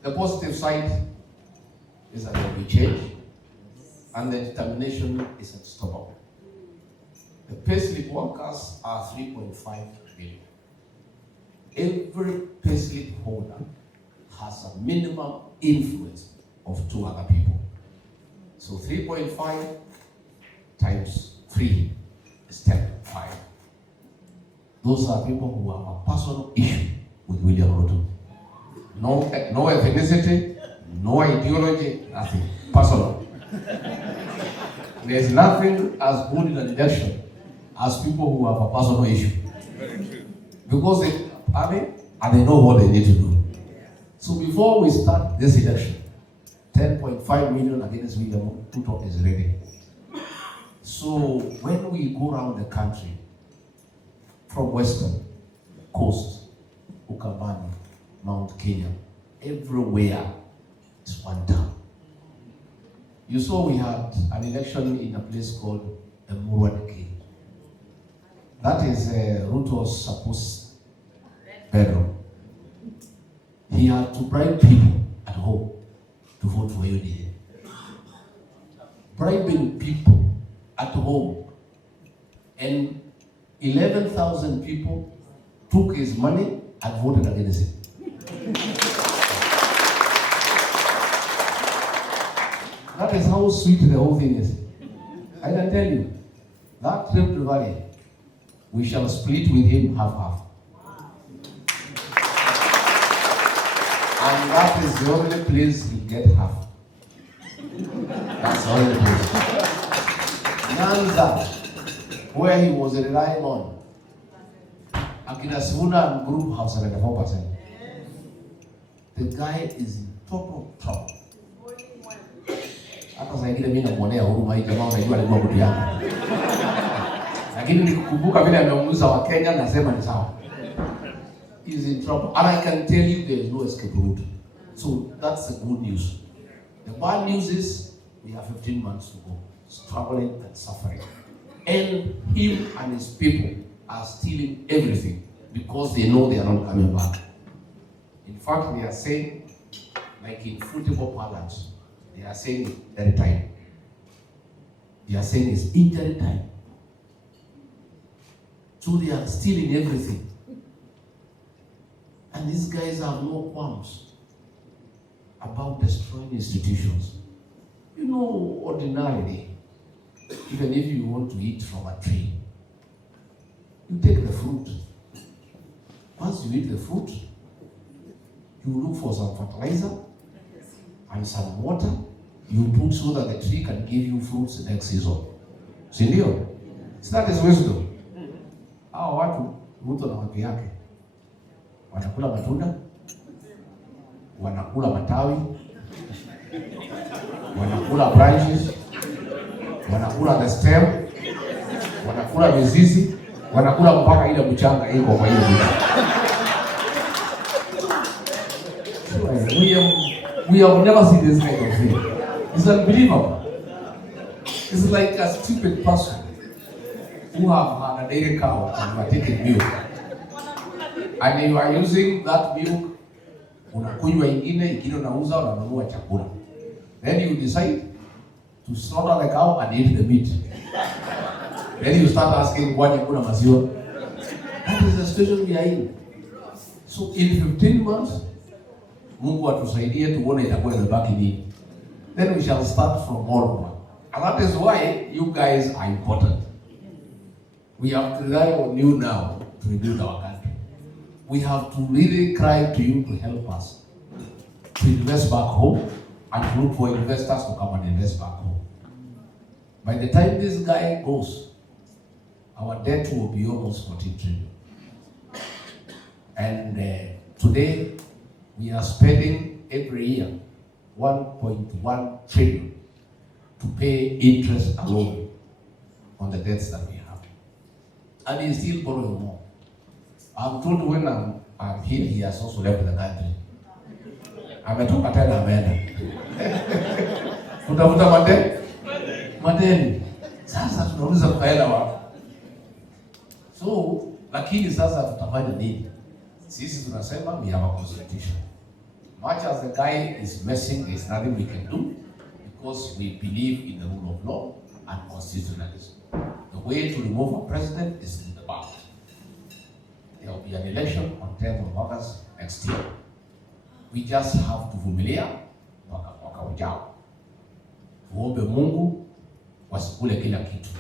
The positive side is that there will be change, and the determination is unstoppable. The payslip workers are 3.5 million. Every payslip holder has a minimum influence of 2 other people. So 3.5 times 3 is 10.5. Those are people who have a personal issue William Ruto. No ethnicity, no ideology, nothing. Personal. There's nothing as good in an election as people who have a personal issue. Because they have it and they know what they need to do. So before we start this election, 10.5 million against William Ruto is ready. So when we go around the country, from Western Coast, Ukambani, Mount Kenya, everywhere it's one town. You saw we had an election in a place called Murwadiki. That is Ruto's supposed bedroom. He had to bribe people at home to vote for UDA. Bribing people at home. And 11,000 people took his money and voted against him. That is how sweet the whole thing is. I can tell you, that Rift Valley, we shall split with him half-half. And that is the only place he get half. That's the only place. Nyanza, where he was relying on, Akina Sivuna and group have 74%. The guy is in total trouble. Hata saa ingine mimi namuonea huruma hii jamaa, unajua alikuwa mtu yangu. Lakini nikikumbuka vile ameumuza wa Kenya nasema ni sawa. He is in trouble. And I can tell you there is no escape route. So that's the good news. The bad news is we have 15 months to go, struggling and suffering. And him and his people are stealing everything because they know they are not coming back. In fact, they are saying, like in football parlance, they are saying injury time. They are saying it's injury time. So they are stealing everything. And these guys have no qualms about destroying institutions. You know, ordinarily, even if you want to eat from a tree, you take the fruit. Once you eat the fruit, you look for some fertilizer and some water. You put so that the tree can give you fruits the next season. Sindio? So that is wisdom. Hao watu Ruto na watu yake wanakula matunda, wanakula matawi, wanakula branches, wanakula the stem, wanakula mizizi, wanakula mpaka ile mchanga iko kwa hiyo miti. We have never seen this kind of thing. It's unbelievable. It's like a stupid person who have had a dairy cow and you are taking milk. And you are using that milk, unakunywa ingine unauza, unanunua chakula. Then you decide to slaughter the cow and eat the meat. Then you start asking, why kuna maziwa? That is the situation we are in. So in 15 months, Mungu atusaidie tuone itakuwa imebaki nini. Then we shall start from all over. And that is why you guys are important. We have to rely on you now to rebuild our country. We have to really cry to you to help us to invest back home and to look for investors to come and invest back home. By the time this guy goes, our debt will be almost 14 trillion. And today, we are spending every year 1.1 trillion to pay interest alone on the debts that we have. And he's still borrowing more. I'm told when I'm here, he has also left the country. Ametoka tena ameenda. Tutafuta madeni. Sasa tunauliza tukaenda wapi? So, lakini sasa tutafanya nini? Sisi tunasema we have a constitution. Much as the guy is messing, there's nothing we can do because we believe in the rule of law and constitutionalism. The way to remove a president is in the ballot. There will be an election on 10th of August next year. We just have to vumilia mwaka ujao. Tuombe Mungu wasikule kila kitu.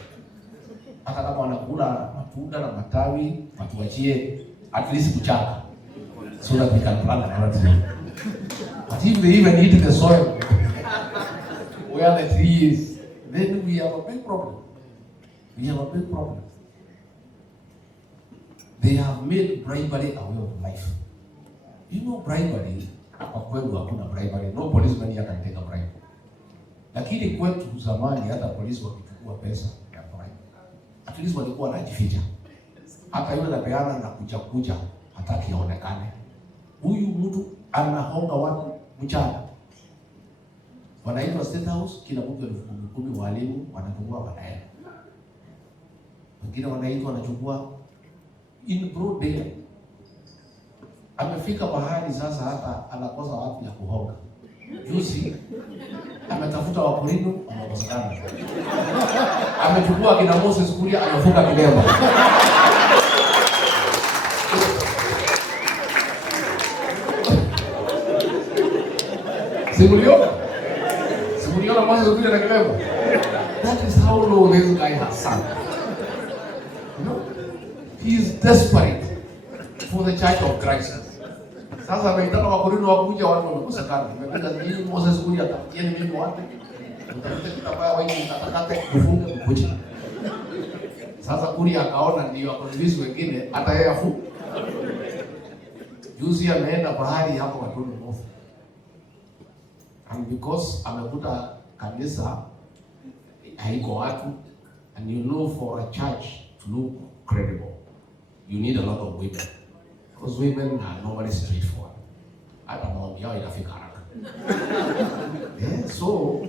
Hata kama wanakula matunda na matawi, watuachie at least kuchaka. so that we can plant another tree. But if they even eat the soil where the tree is, then we have a big problem. We have a big problem. They have made bribery a way of life. You know bribery, hapa kwetu hakuna bribery. No policeman here can take a bribe. Lakini kwetu zamani hata polisi wakichukua pesa ya bribe, at least walikuwa wanajificha. Hata yule anapeana na kuja hataki aonekane. Huyu mtu anahonga watu mchana. Wanaitwa State House, kila mtu 10,000 walimu wanachukua wanaenda. Wengine wanaitwa wanachukua in broad daylight. Amefika bahari sasa hata anakosa watu ya kuhonga. Juzi ametafuta wakulima anakosekana. Amechukua kina Moses Kuria anafunga kilemba. Simuliona Moses Kuria na kilemba. That is how low this guy has sunk. You know? He is desperate for the Church of Christ. Sasa ameitana wakulima wakuja watu wamekosekana. Nimependa hii Moses Kuria atafutieni mimi wapi? Utafute kitambaa waini atakate kufunga kukucha. Sasa Kuria akaona ndio akonvince wengine hata yeye afu. Juzi ameenda bahari hapo watu mmoja. And because amekuta kanisa haiko watu, and you know for a church to look credible, you need a lot of women. Because women are normally straightforward. Hata maombi yao inafika haraka. Yeah, so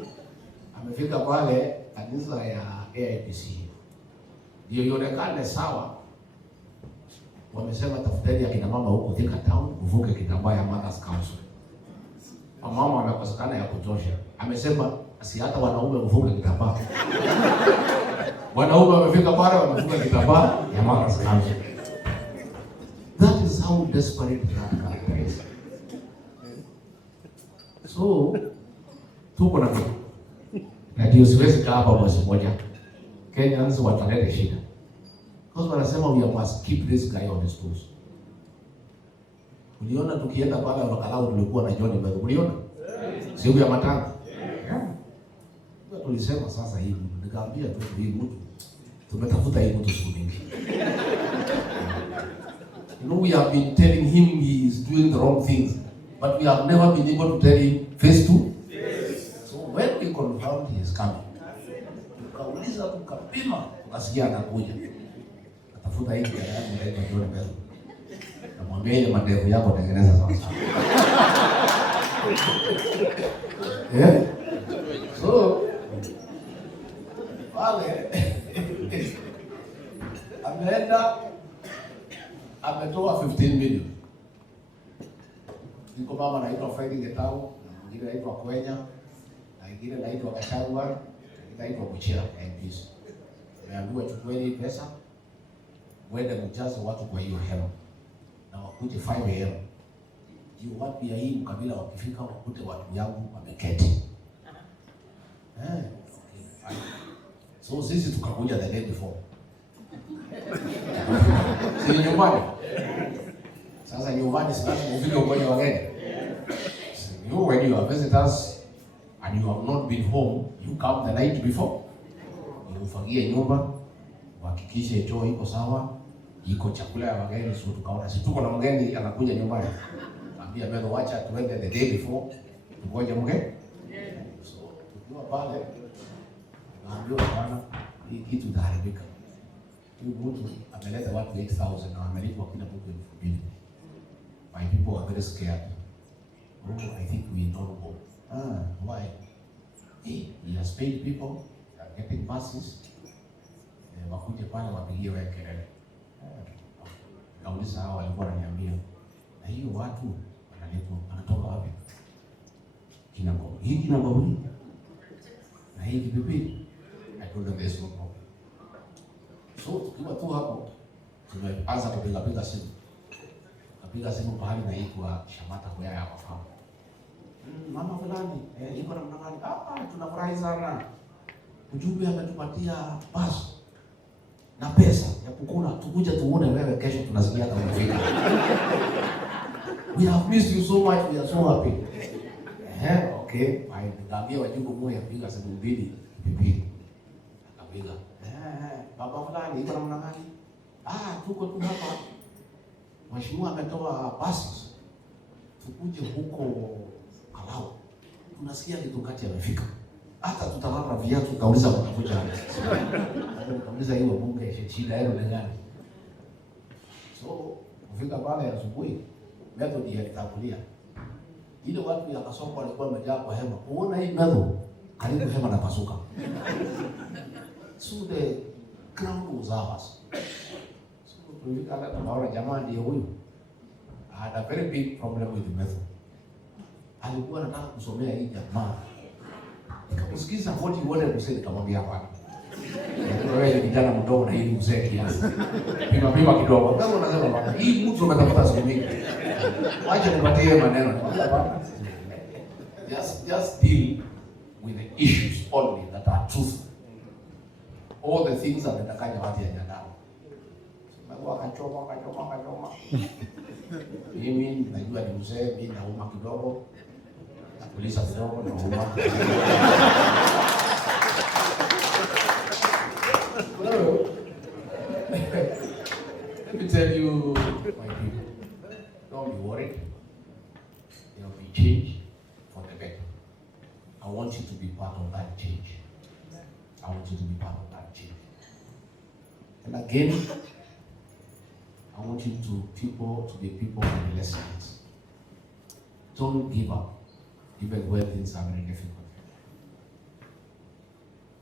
amefika pale kanisa ya AIPC. Ndio ionekane sawa. Wamesema tafuteni akina mama huko Thika Town uvuke kitambaa ya Mothers Council. Mama wamekosekana ya kutosha. Amesema si hata wanaume uvuke kitambaa. Wanaume wamefika pale wamevuka kitambaa ya Mothers Council. That is how desperate that character is. So tuko na kitu. Na ndio siwezi kaa hapa mwezi mmoja. Kenyans wataleta shida. Because wanasema we must keep this guy on his toes. Uliona tukienda pale Wakalau tulikuwa na John Mbegu. Uliona? Siku ya matanga. Ndio tulisema sasa hivi. Nikaambia tu hii mtu tumetafuta hii mtu siku nyingi. You know, we have been telling him he is doing the wrong things, but we have never been able to tell him face to face. So when we confirmed he is coming, tukauliza tukapima, tukasikia anakuja. Atafuta hii gari yake ndio ndio mbele. Namwambia ile madevu yako tengeneza sawa sawa. Yeah. So wale ameenda ametoa 15 million. Niko mama anaitwa Friday Getao, mwingine anaitwa Kwenya, na mwingine anaitwa Gachagua, na anaitwa Buchera MPs. Ameambiwa chukueni pesa, mwende mjaze watu kwa hiyo hema. Na wakuje 5 AM. Hiyo watu ya hii mkabila wakifika wakute watu yangu wameketi. So sisi tukakuja the day before. Si nyumbani. Sasa nyumbani sasa ufike ugonje wageni. You know, when you are visitors and you have not been home, you come the night before. Ufagie nyumba, uhakikishe choo iko sawa, iko chakula ya wageni. So tukaona si tuko na mgeni anakuja nyumbani. Ambia bado wacha tuende the day before. Tugoje mgeni. So tukiwa pale naambiwa bwana hii kitu itaharibika. Huyu mtu ameleta watu 8,000 na amelipwa kila mtu 2,000. My people are very scared. Oh, I think we don't go. Why? He has paid people, they are getting buses. Wakuje pale wapigie wewe kelele. Kauliza hao walikuwa wananiambia, na hiyo watu wanatoka wapi? Kinango. Hii kinango hii. Na hii kipipi. I told them there's no problem. So tukiwa tu hapo tumeanza kupiga simu. Kapiga simu pahali naitwa Shamata kwa ya mafamu. Mama fulani, iko na mnangani. Tunafurahi sana. Ujumbe ametupatia basi na pesa ya kukula. Tukuja tuone wewe kesho tunasikia kama umefika. We have missed you so much, we are so happy. Okay, nikaambia wajumbe mmoja piga simu mbili pipi. Akapiga. Baba fulani iko namna gani? Tuko tu hapa. Mheshimiwa ametoa basi. Tukuje huko Kalau. Tunasikia kitu kati amefika. Hata tutalala viatu kauliza mtakuja hapa. Kauliza hiyo bunge shida yenu ni gani? So, kufika pale asubuhi, method ya litangulia. Ile watu ya Kasongo walikuwa wamejaa kwa hema. Uona hii method, karibu hema na pasuka. So the ground was ours. So tulifika hata tunaona jamaa ndiye huyu. I had a very big problem with the method. Alikuwa anataka kusomea hii jamaa. Nikamusikiza what you wanted to say, nikamwambia hapana. Wewe kijana mdogo na hii mzee kiasi. Pima kidogo. Wewe unasema bwana, hii mtu ametafuta siku mingi. Wacha nipatie maneno. Just deal with the issues only that are truthful. All the things that ametakanya watu ya jana. Mungu akachoma. Mimi najua ni mzee, mimi nauma kidogo. Nakuuliza kidogo nauma. Let me tell you, my people, don't be worried. There will be change for the better. I want you to be part of that change. I want you to be part of that change. And again, I want you to be people of lessons. Don't give up, even when things are very difficult.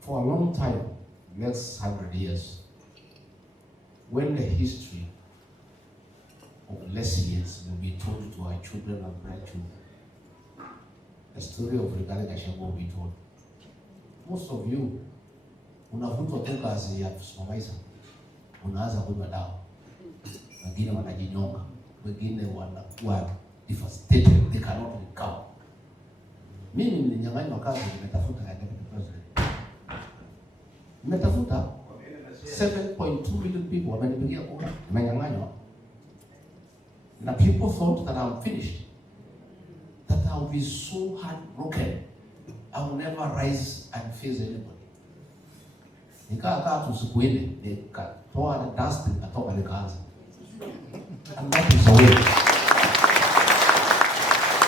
For a long time, next 100 years, when the history of lessons will be told to our children and grandchildren, the story of Rigathi Gachagua will be told. Most of you, unavutwa tu kazi ya supervisor, unaanza kunywa dawa, wengine wanajinyonga, wengine wanakuwa devastated, they cannot recover. Mimi nilinyang'anywa kazi, nimetafuta ya deputy president. Nimetafuta 7.2 million people wamenipigia kura, nimenyang'anywa. Na people thought that I'm finished, that I'll be so heartbroken, I will never rise and face anybody. Nikaa tu siku ile, nikatoa the dust, nikatoka nikaanza. And that is the way.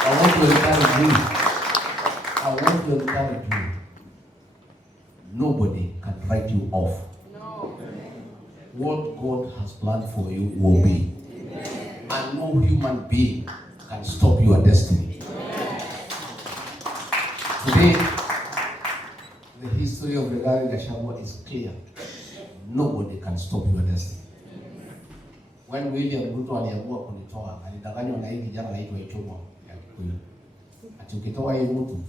I want to encourage you. Nobody can write you off. No. What God has planned for you will be. And no human being can stop your destiny. Today, the history of Rigathi Gachagua is clear. Nobody can stop your destiny. When William Ruto aliamua kunitoa, alidanganywa na hii kijana anaitwa Ichung'wa ya Kikuyu. Ati ukitoa hii mtu,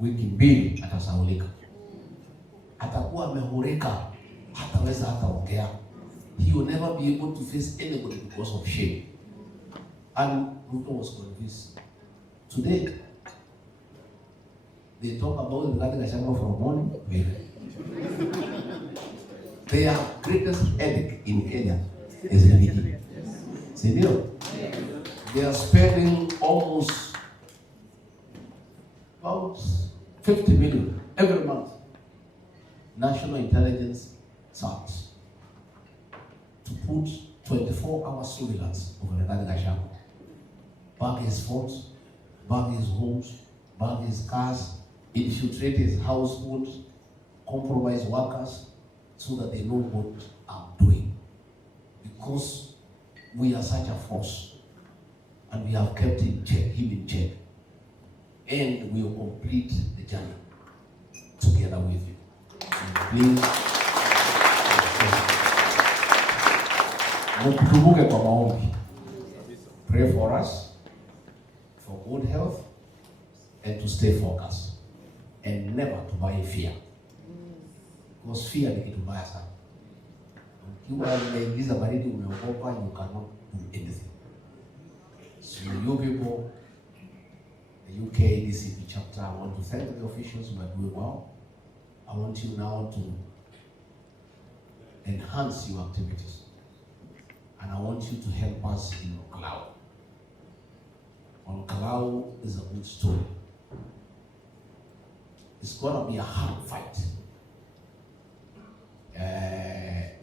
wiki mbili atasahaulika. Atakuwa amehurika, hataweza hata ongea. He will never be able to face anybody because of shame. And Ruto was convinced. Today, they talk about Rigathi Gachagua from morning to evening. Their greatest headache in Kenya is religion. See, they are spending almost about 50 million every month. National intelligence service to put 24-hour surveillance over Rigathi Gachagua. Bag his phones, bag his homes, bag his cars, infiltrate his household, compromise workers so that they know what I'm doing. Because we are such a force and we have kept him in check. And we will complete the journey together with you. Please, mkumbuke kwa maombi. Pray for us, for good health, and to stay focused. And never to buy fear. Because fear ni kitu mbaya sana. Ukiwa unaingiza baridi umeogopa, you cannot do anything. So you people, the UK DCP chapter, I want to thank the officials who are doing well. I want you now to enhance your activities. And I want you to help us in cloud. Kalau is a good story. It's gonna be a hard fight.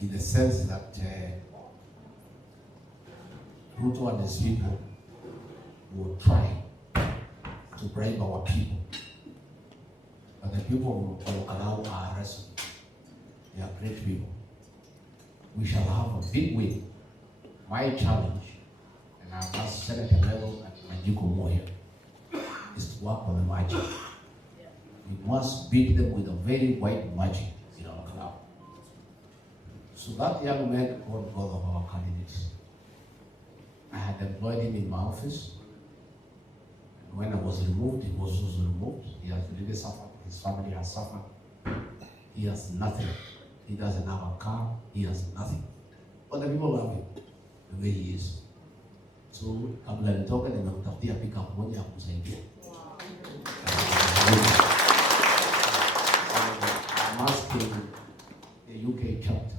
In the sense that Ruto and his people will try to bribe our people. But the people of Kalau are resolute. They are great people. We shall have a big win. My challenge, and I'm at Senator level at Majiko Moya, is to work on the margin. We must beat them with a very wide margin in our club. So that young man called God of our candidates. I had employed him in my office. And when I was removed, he was also removed. He has really suffered. His family has suffered. He has nothing. He doesn't have a car. He has nothing. But the people love him the way he is. So kabla nitoke nimemtafutia pickup moja ya kumsaidia. I'm asking the UK chapter,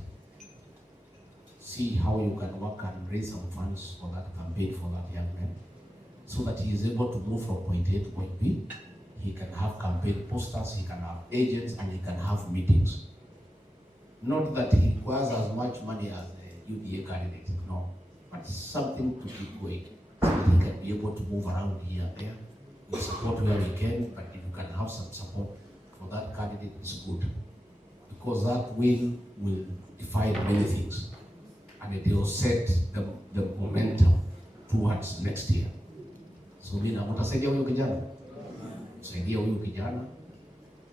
see how you can work and raise some funds for that campaign for that young man, so that he is able to move from point A to point B. He can have campaign posters, he can have agents, and he can have meetings. Not that he requires as much money as the UDA candidate, no, but something to keep going, so that he can be able to move around here and there. We support where we can, but if you can have some support for that candidate, it's good. Because that will define many things, and it will set the momentum towards next year. So mtasaidia huyo kijana, saidia huyo kijana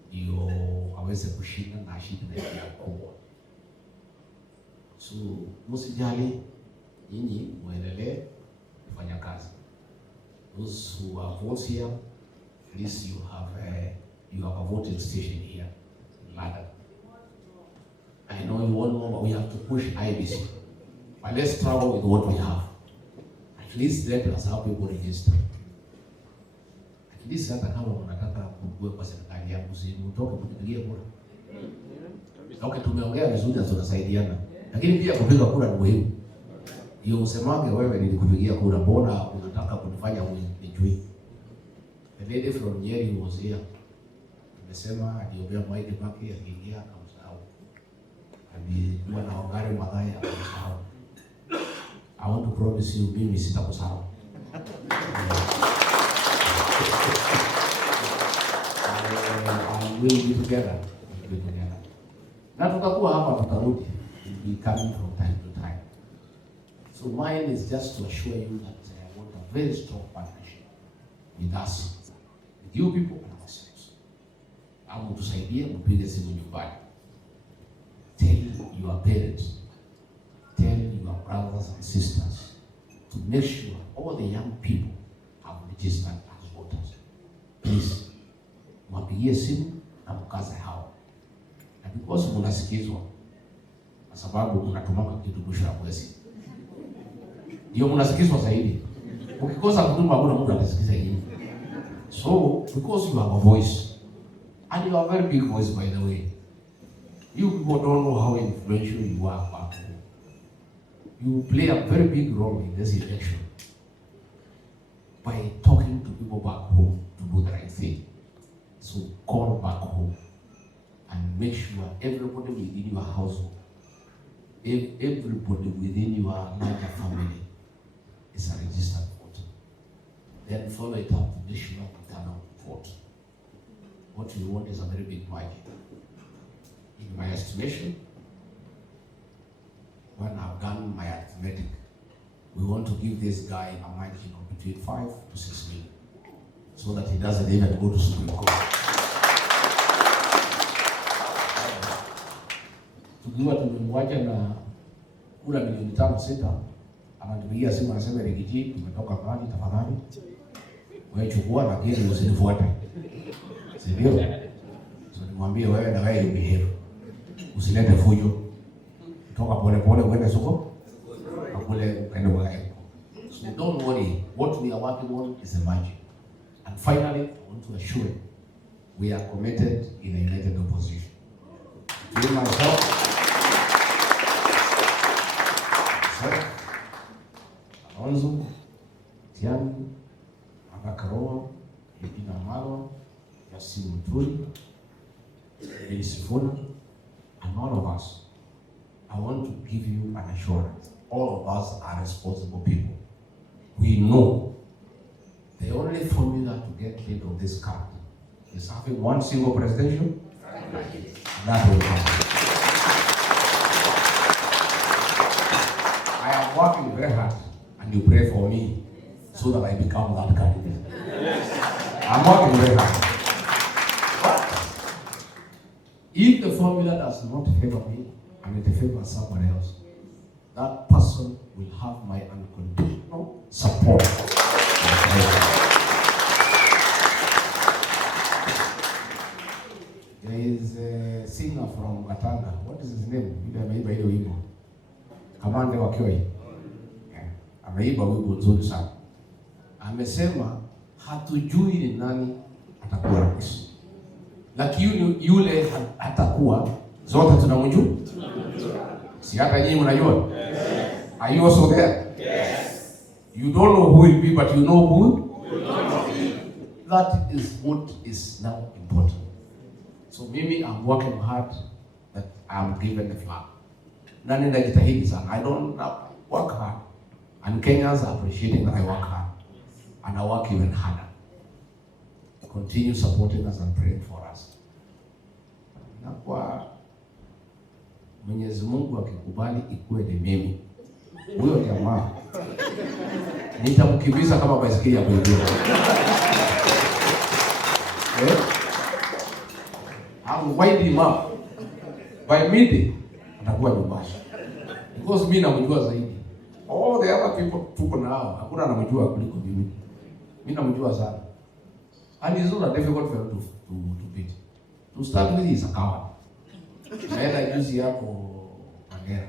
ndio aweze kushinda na ashinde na idea kubwa. So msijali, nyinyi muendelee kufanya kazi. Those who are votes here, at least you have a voting station here in London. I know you all know, but we have to push IBC. But let's travel with what we have. At least let us help people register. At least hata kama unataka kuwe kwa serikali yangu, si mtoke kupigia kura. Okay, tumeongea vizuri na tunasaidiana. Lakini pia kupiga kura ni muhimu. Hiyo usemage wewe nilikupigia kura, mbona unataka kunifanya nijui? The lady from Nyeri was here. Tumesema aliombea Mwai Kibaki akiingia akamsahau. Alikuwa na Wangari Maathai akamsahau. I want to promise you, mimi sitakusahau. And we'll be together. Na tutakuwa hapa, tutarudi. We'll be coming from time to time. So mine is just to assure you that I want a very strong partnership with us, with you people and ourselves. Au tusaidie mpige simu nyumbani. Tell your parents, tell your brothers and sisters to make sure all the young people have registered as voters. Please, wapigie simu na mkaze hao. Na because munasikizwa, kwa sababu mnatumaka kitu mwisho wa mwezi, ndio munasikizwa zaidi. Ukikosa kutuma hakuna mtu atasikiza nyinyi. So because you have a voice, and you have a very big voice, by the way, you people don't know how influential you are back home. You play a very big role in this election by talking to people back home to do the right thing. So call back home and make sure everybody within your household, everybody within your larger family is a registered voter. Then follow it up to make sure you turn out to vote. What we want is a very big margin. In my estimation, when I've done my arithmetic, we want to give this guy a margin of between 5 to 6 million, so that he doesn't even go to Supreme Court. Tukiwa tumemwacha na kula milioni 5-6, anatupigia simu anasema, Rigathi, tumetoka mbali, tafadhali wewe chukua, lakini usinifuate. Sivyo? So nimwambie wewe na wewe behave. Usilete fujo. Toka pole pole uende soko. Akule ukaenda wapi. So don't worry. What we are working on is a margin. And finally, I want to assure you, we are committed in a united opposition. To myself, Alonzo, Tiani, Abakaroa, Ina Marwa, Yasin Muturi, Elisifuna, and all of us. I want to give you an assurance. All of us are responsible people. We know the only formula to get rid of this card is having one single presidential. That will happen. I am working very hard, and you pray for me so that I become that candidate. I'm working very hard. But if the formula does not favor me, and it favors someone else, that person will have my unconditional support. There is a singer from Gatanga. What is his name? Yule ameiba hiyo wimbo. Kamande wa Kioi. Ameiba wimbo nzuri sana. Amesema hatujui ni nani atakuwa rais. Lakini yule atakuwa zote tunamjua. Si hata nyinyi mnajua? Yes. Are you also there? Yes. You don't know who will be, but you know who? That is what is now important. So mimi, I'm working hard that I'm given the flag. Na ninajitahidi sana. I don't work hard. And Kenyans are appreciating that I work hard. And I work even harder. Continue supporting us and praying for us. Na kwa Mwenyezi Mungu akikubali ikuwe ni mimi, huyo jamaa nitamkimbiza kama baisikeli ya kuibiwa. I'll wind him up. By midday atakuwa nyumbani. Because mimi namjua zaidi. All the other people tuko nao, hakuna anamjua kuliko mimi. Mimi namjua sana. And it's not difficult for him to beat. To start with, is a coward. Naenda juzi yako Mandera.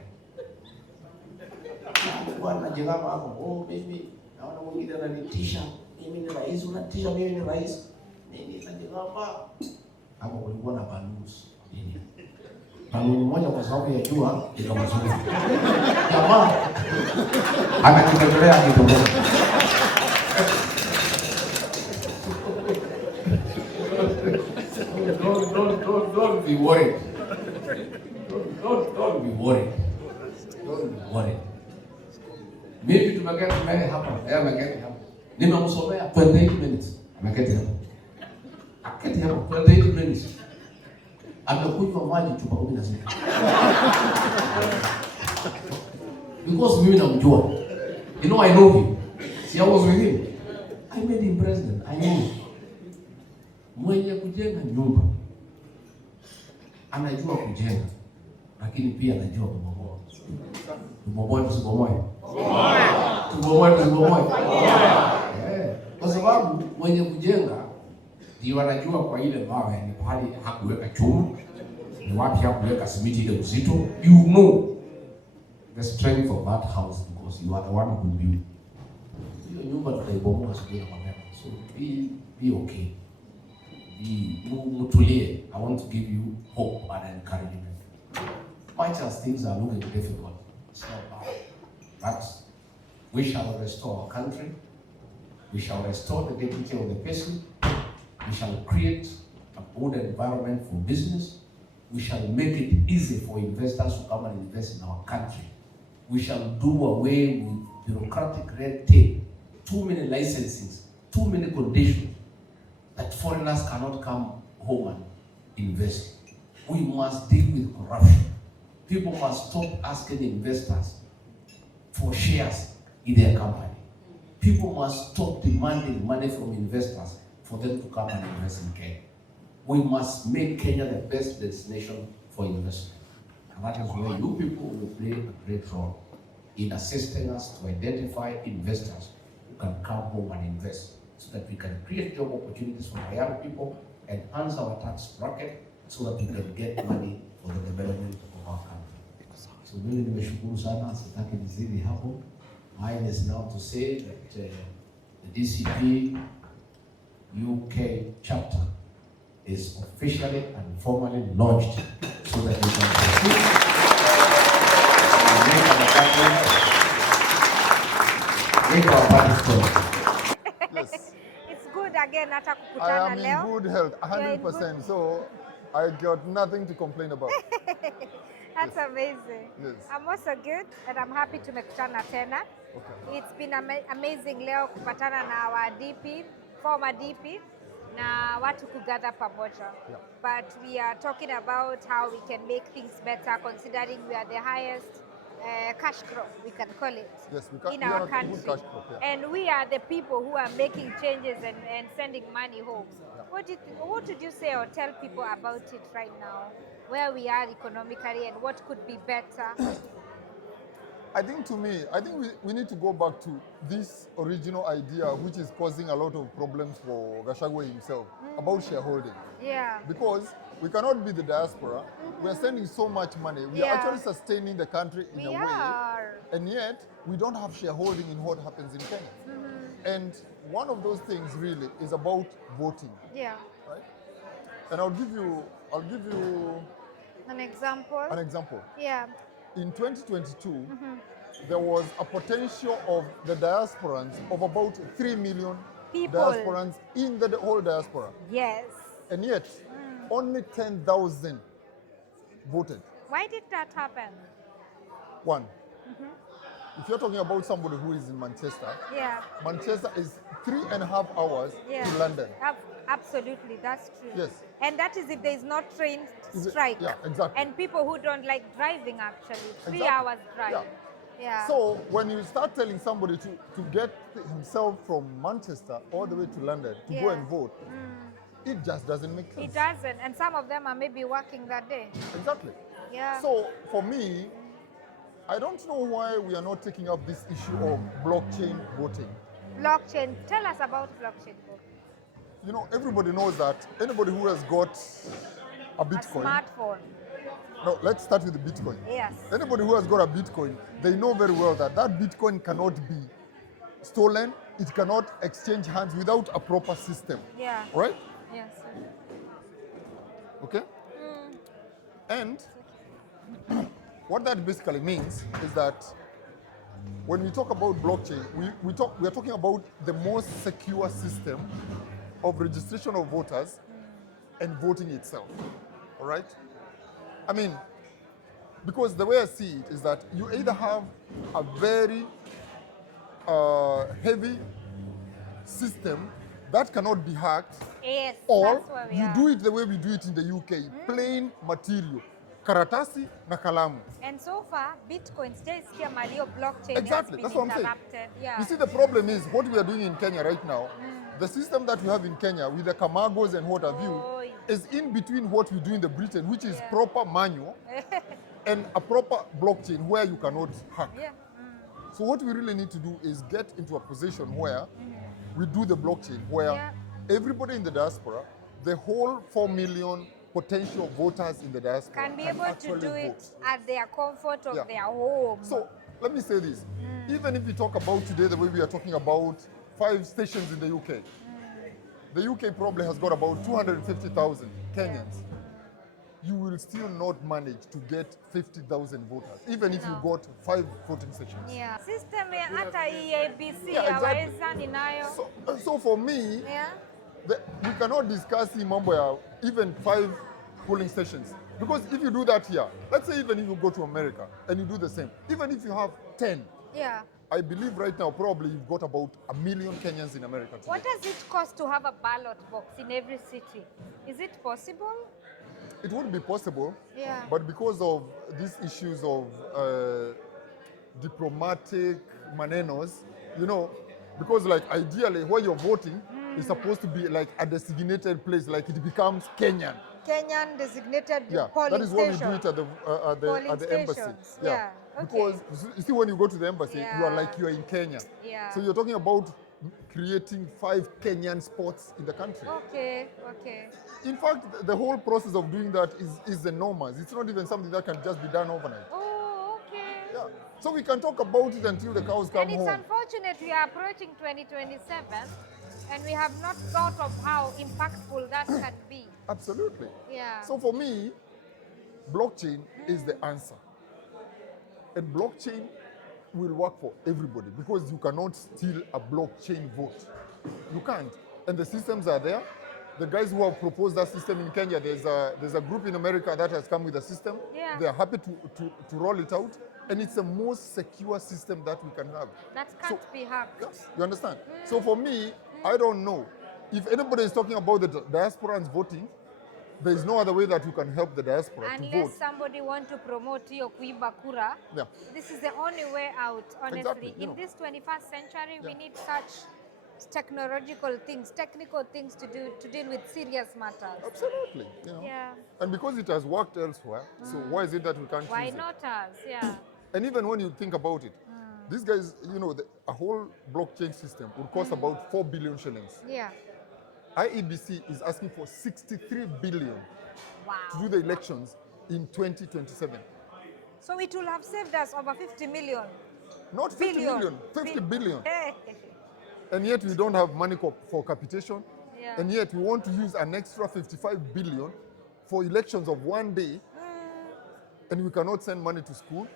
Bwana jirama hapo, mimi naona mwingine ananitisha. Mimi ni rais, unatisha mimi ni rais. Mimi na jirama. Hapo kulikuwa na balloons. Balloon moja kwa sababu ya jua ikamzunguka. Jamaa anakitembelea kidogo. Don't be worried. Don't be worried. Don't be worried. Mimi tumeketi mbele hapa, yeye ameketi hapa. Nimemsomea 28 minutes. Ameketi hapa. Aketi hapa 28 minutes. Amekunywa maji chupa 16. Because mimi namjua. You know, I know him. See, I was with him. I made him president. I know him. Mwenye kujenga nyumba anajua kujenga, lakini pia anajua kubomoa. Tubomoe tusibomoe. Tubomoe tusibomoe. Kwa sababu mwenye kujenga ndio anajua kwa ile mawe ni pahali hakuweka chuma, ni wapi hakuweka simiti ile uzito. You know the strength of that house because you are the one who built. Hiyo nyumba tutaibomoa siku ya mapema. So be okay. Mutulie. I want to give you hope and encouragement. Much as things are looking difficult, it's not bad. But we shall restore our country. We shall restore the dignity of the person. We shall create a good environment for business. We shall make it easy for investors to come and invest in our country. We shall do away with bureaucratic red tape, too many licenses, too many conditions that foreigners cannot come home and invest. We must deal with corruption. People must stop asking investors for shares in their company. People must stop demanding money from investors for them to come and invest in Kenya. We must make Kenya the best destination for investment. And that is where you people will play a great role in assisting us to identify investors who can come home and invest, so that we can create job opportunities for our young people, enhance our tax bracket, so that we can get money for the development of our country. So mimi nimeshukuru sana, sitaki nizidi hapo. Mine is now to say that the DCP UK chapter is officially and formally launched, so that we can proceed and make our party strong. Yes. again hata I kukutana am in leo. good health, You're in good- 100%. So I got nothing to complain about. That's amazing. Yes. I'm also good and I'm happy tumekutana tena. Okay. It's been amazing leo kupatana na our DP, former DP, na watu kugather pamoja. Yeah. But we are talking about how we can make things better considering we are the highest cash crop, we can call it, Yes, we in are our not a country. good cash crop, yeah. And we are the people who are making changes and sending money home. Yeah. What would you say or tell people about it right now, where we are economically and what could be better? I think we need to go back to this original idea, which is causing a lot of problems for Gachagua himself, about shareholding. Yeah. Because we cannot be the diaspora. We are sending so much money. We are Yeah. actually sustaining the country in We a way. are. And yet, we don't have shareholding in what happens in Kenya. And one of those things really is about voting, Yeah. right? And I'll give you An example? an example. Yeah. In 2022, there was a potential of the diasporans of about 3 million People. diasporans in the whole diaspora. Yes. And yet, only 10,000 voted. Why did that happen? One, if you're talking about somebody who is in Manchester, Yeah. Manchester is 3.5 hours Yeah. to London. Absolutely, that's true. Yes. And that is if there is not train Is it- strike. yeah, exactly. And people who don't like driving actually, 3 Exactly. hours drive. Yeah. Yeah. So when you start telling somebody to get himself from Manchester all the way to London to go Yeah. and vote, it just doesn't make sense. It doesn't, and some of them are maybe working that day. Exactly. Yeah. So for me, I don't know why we are not taking up this issue of blockchain voting. Blockchain. Tell us about blockchain. You know, everybody knows that anybody who has got a A Bitcoin. smartphone. No, let's start with the Bitcoin. Yes. Anybody who has got a Bitcoin, they know very well that that Bitcoin cannot be stolen. It cannot exchange hands without a proper system. Yeah. Right? Yes. Okay? And what that basically means is that when we talk about blockchain, we are talking about the most secure system of registration of voters and voting itself. All right? I mean, because the way I see it is that you either have a very heavy system that cannot be hacked, Yes. or That's where we you are. do it the way we do it in the UK, plain material, karatasi na kalamu. And so far, Bitcoin stays here, Mario blockchain Exactly, has that's been what I'm saying. interrupted. Yeah. You see, the problem is what we are doing in Kenya right now, the system that we have in Kenya with the Kamagos and what have you, Oh, is in between what we do in the Britain, which is Yeah. proper manual, and a proper blockchain where you cannot hack. Yeah. So what we really need to do is get into a position where we do the blockchain, where Yeah. everybody in the diaspora, the whole 4 million potential voters in the diaspora Can be able to actually do it vote. at their comfort of Yeah. their home. So let me say this. Even if we talk about today the way we are talking about 5 stations in the UK, the UK probably has got about 250,000 Kenyans. You will still not manage to get 50,000 voters, even if you No. got 5 voting stations. Yeah. System ya hata EABC Yeah, exactly. hawawezani nayo. So for me, Yeah. we cannot discuss hii mambo ya even 5 polling stations. Because if you do that here, let's say even if you go to America and you do the same, even if you have 10, Yeah. I believe right now probably you've got about 1 million Kenyans in America today. What does it cost to have a ballot box in every city? Is it possible? It would be possible, Yeah. but because of these issues of diplomatic manenos, you know, because like ideally where you're voting is supposed to be like a designated place, like it becomes Kenyan. Kenyan designated Yeah, polling that is why we station. do it at the embassy. stations. Yeah, okay. Because you see, when you go to the embassy, you are Yeah. like you are in Kenya. Yeah. So you're talking about creating 5 Kenyan spots in the country. Okay, okay. In fact, the whole process of doing that is enormous. It's not even something that can just be done overnight. Oh, okay. Yeah. So we can talk about it until the cows come And it's home. unfortunate we are approaching 2027 and we have not thought of how impactful that can be. Absolutely. Yeah. So for me, blockchain is the answer. And blockchain will work for everybody because you cannot steal a blockchain vote. You can't. and the systems are there. The guys who have proposed that system in Kenya, there's a group in America that has come with a system. Yeah. They are happy to roll it out, and it's the most secure system that we can have. That can't be hacked. Yes, you understand? So for me, I don't know. If anybody is talking about the diasporans voting, there is no other way that you can help the diaspora to Unless vote. somebody want to promote your kuiba kura, Yeah. this is the only way out, honestly. Exactly, you In know. this 21st century, we Yeah. need such technological things, technical things to do to deal with serious matters. Absolutely. You know? Yeah. And because it has worked elsewhere, so why is it that we can't Why use it? not us? Yeah. And even when you think about it, these guys, you know, a whole blockchain system would cost about 4 billion shillings. Yeah. IEBC is asking for 63 billion Wow. to do the elections in 2027. So it will have saved us over 50 million. Not 50 Billion. million, 50 billion. Hey. And yet we don't have money for capitation. Yeah. And yet we want to use an extra 55 billion for elections of one day. And we cannot send money to school.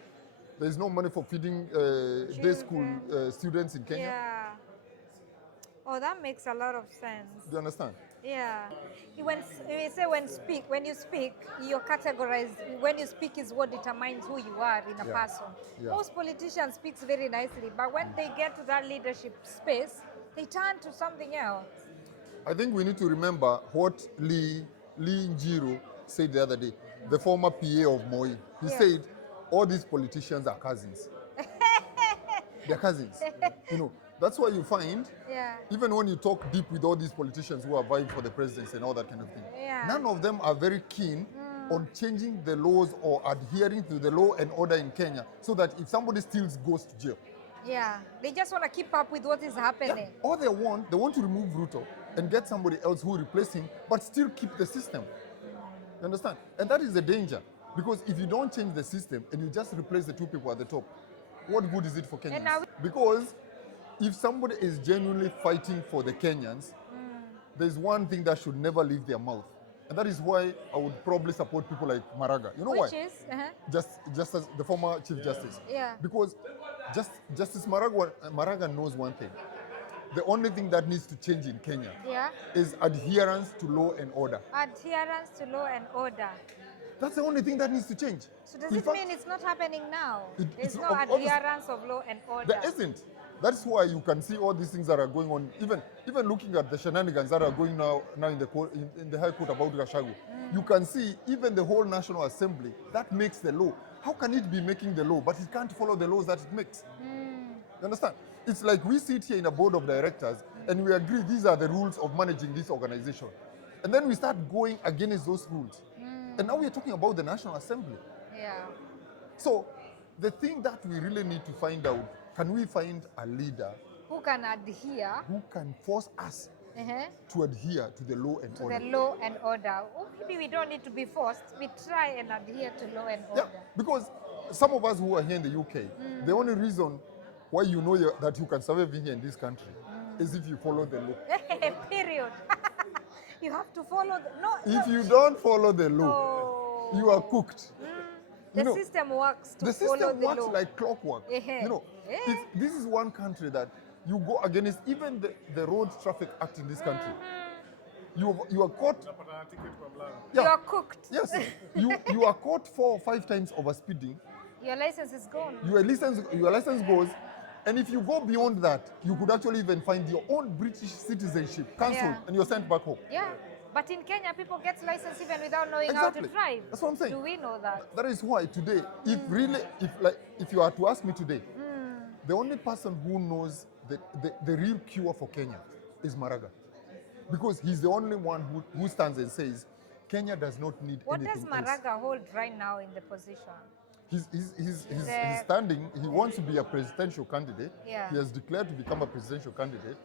There is no money for feeding day school students in Kenya. Yeah. Oh, that makes a lot of sense. Do you understand? Yeah. When you say when you speak, you're categorized. When you speak is what determines who you are in a Yeah. person. Yeah. Most politicians speak very nicely, but when they get to that leadership space, they turn to something else. I think we need to remember what Lee Njiro said the other day, the former PA of Moi. He Yeah. said, all these politicians are cousins. They're cousins. You know, that's why you find, Yeah. even when you talk deep with all these politicians who are vying for the presidency and all that kind of thing, Yeah. none of them are very keen on changing the laws or adhering to the law and order in Kenya so that if somebody steals, goes to jail. Yeah. They just want to keep up with what is happening. All they want to remove Ruto and get somebody else who will replace him, but still keep the system. You understand? And that is the danger. Because if you don't change the system and you just replace the two people at the top, what good is it for Kenyans? now- Because if somebody is genuinely fighting for the Kenyans, there's one thing that should never leave their mouth. And that is why I would probably support people like Maraga. You know Which why? is? Just as the former Chief Justice. Yeah. Because Justice Maraga knows one thing. The only thing that needs to change in Kenya Yeah. is adherence to law and order. Adherence to law and order. That's the only thing that needs to change. So does In it fact, mean it's not happening now? It- There's it's no obvious- adherence of law and order. there isn't. That's why you can see all these things that are going on. Even looking at the shenanigans that are going now in the court, in the High Court about Gachagua, you can see even the whole National Assembly that makes the law. How can it be making the law, but it can't follow the laws that it makes? You understand? It's like we sit here in a board of directors and we agree these are the rules of managing this organization. And then we start going against those rules. And now we're talking about the National Assembly. Yeah. So the thing that we really need to find out, can we find a leader Who can adhere who can force us uh-huh, to adhere to the law and to order? the law and order? Or maybe we don't need to be forced. We try and adhere to law and Yeah, order. because some of us who are here in the UK, the only reason why you know that you can survive here in this country is if you follow the law. Period. You have to follow the no. If no. you don't follow the law, Oh. you are cooked. The You know, system works to The follow system the works law. like clockwork. Eh-heh. You know, Eh. this is one country that you go against even the Road Traffic Act in this country. You are caught. You are cooked. Yes, you are caught 4 or 5 times over speeding. Your license is gone. Your license goes, and if you go beyond that, you could actually even find your own British citizenship cancelled Yeah. and you're sent back home. Yeah. But in Kenya, people get license even without knowing Exactly. how to drive. That's what I'm saying. Do we know that? That is why today, if you are to ask me today, the only person who knows the real cure for Kenya is Maraga. Because he's the only one who stands and says, Kenya does not need What does anything else. Maraga hold right now in the position? He's standing, he wants to be a presidential candidate. Yeah. He has declared to become a presidential candidate.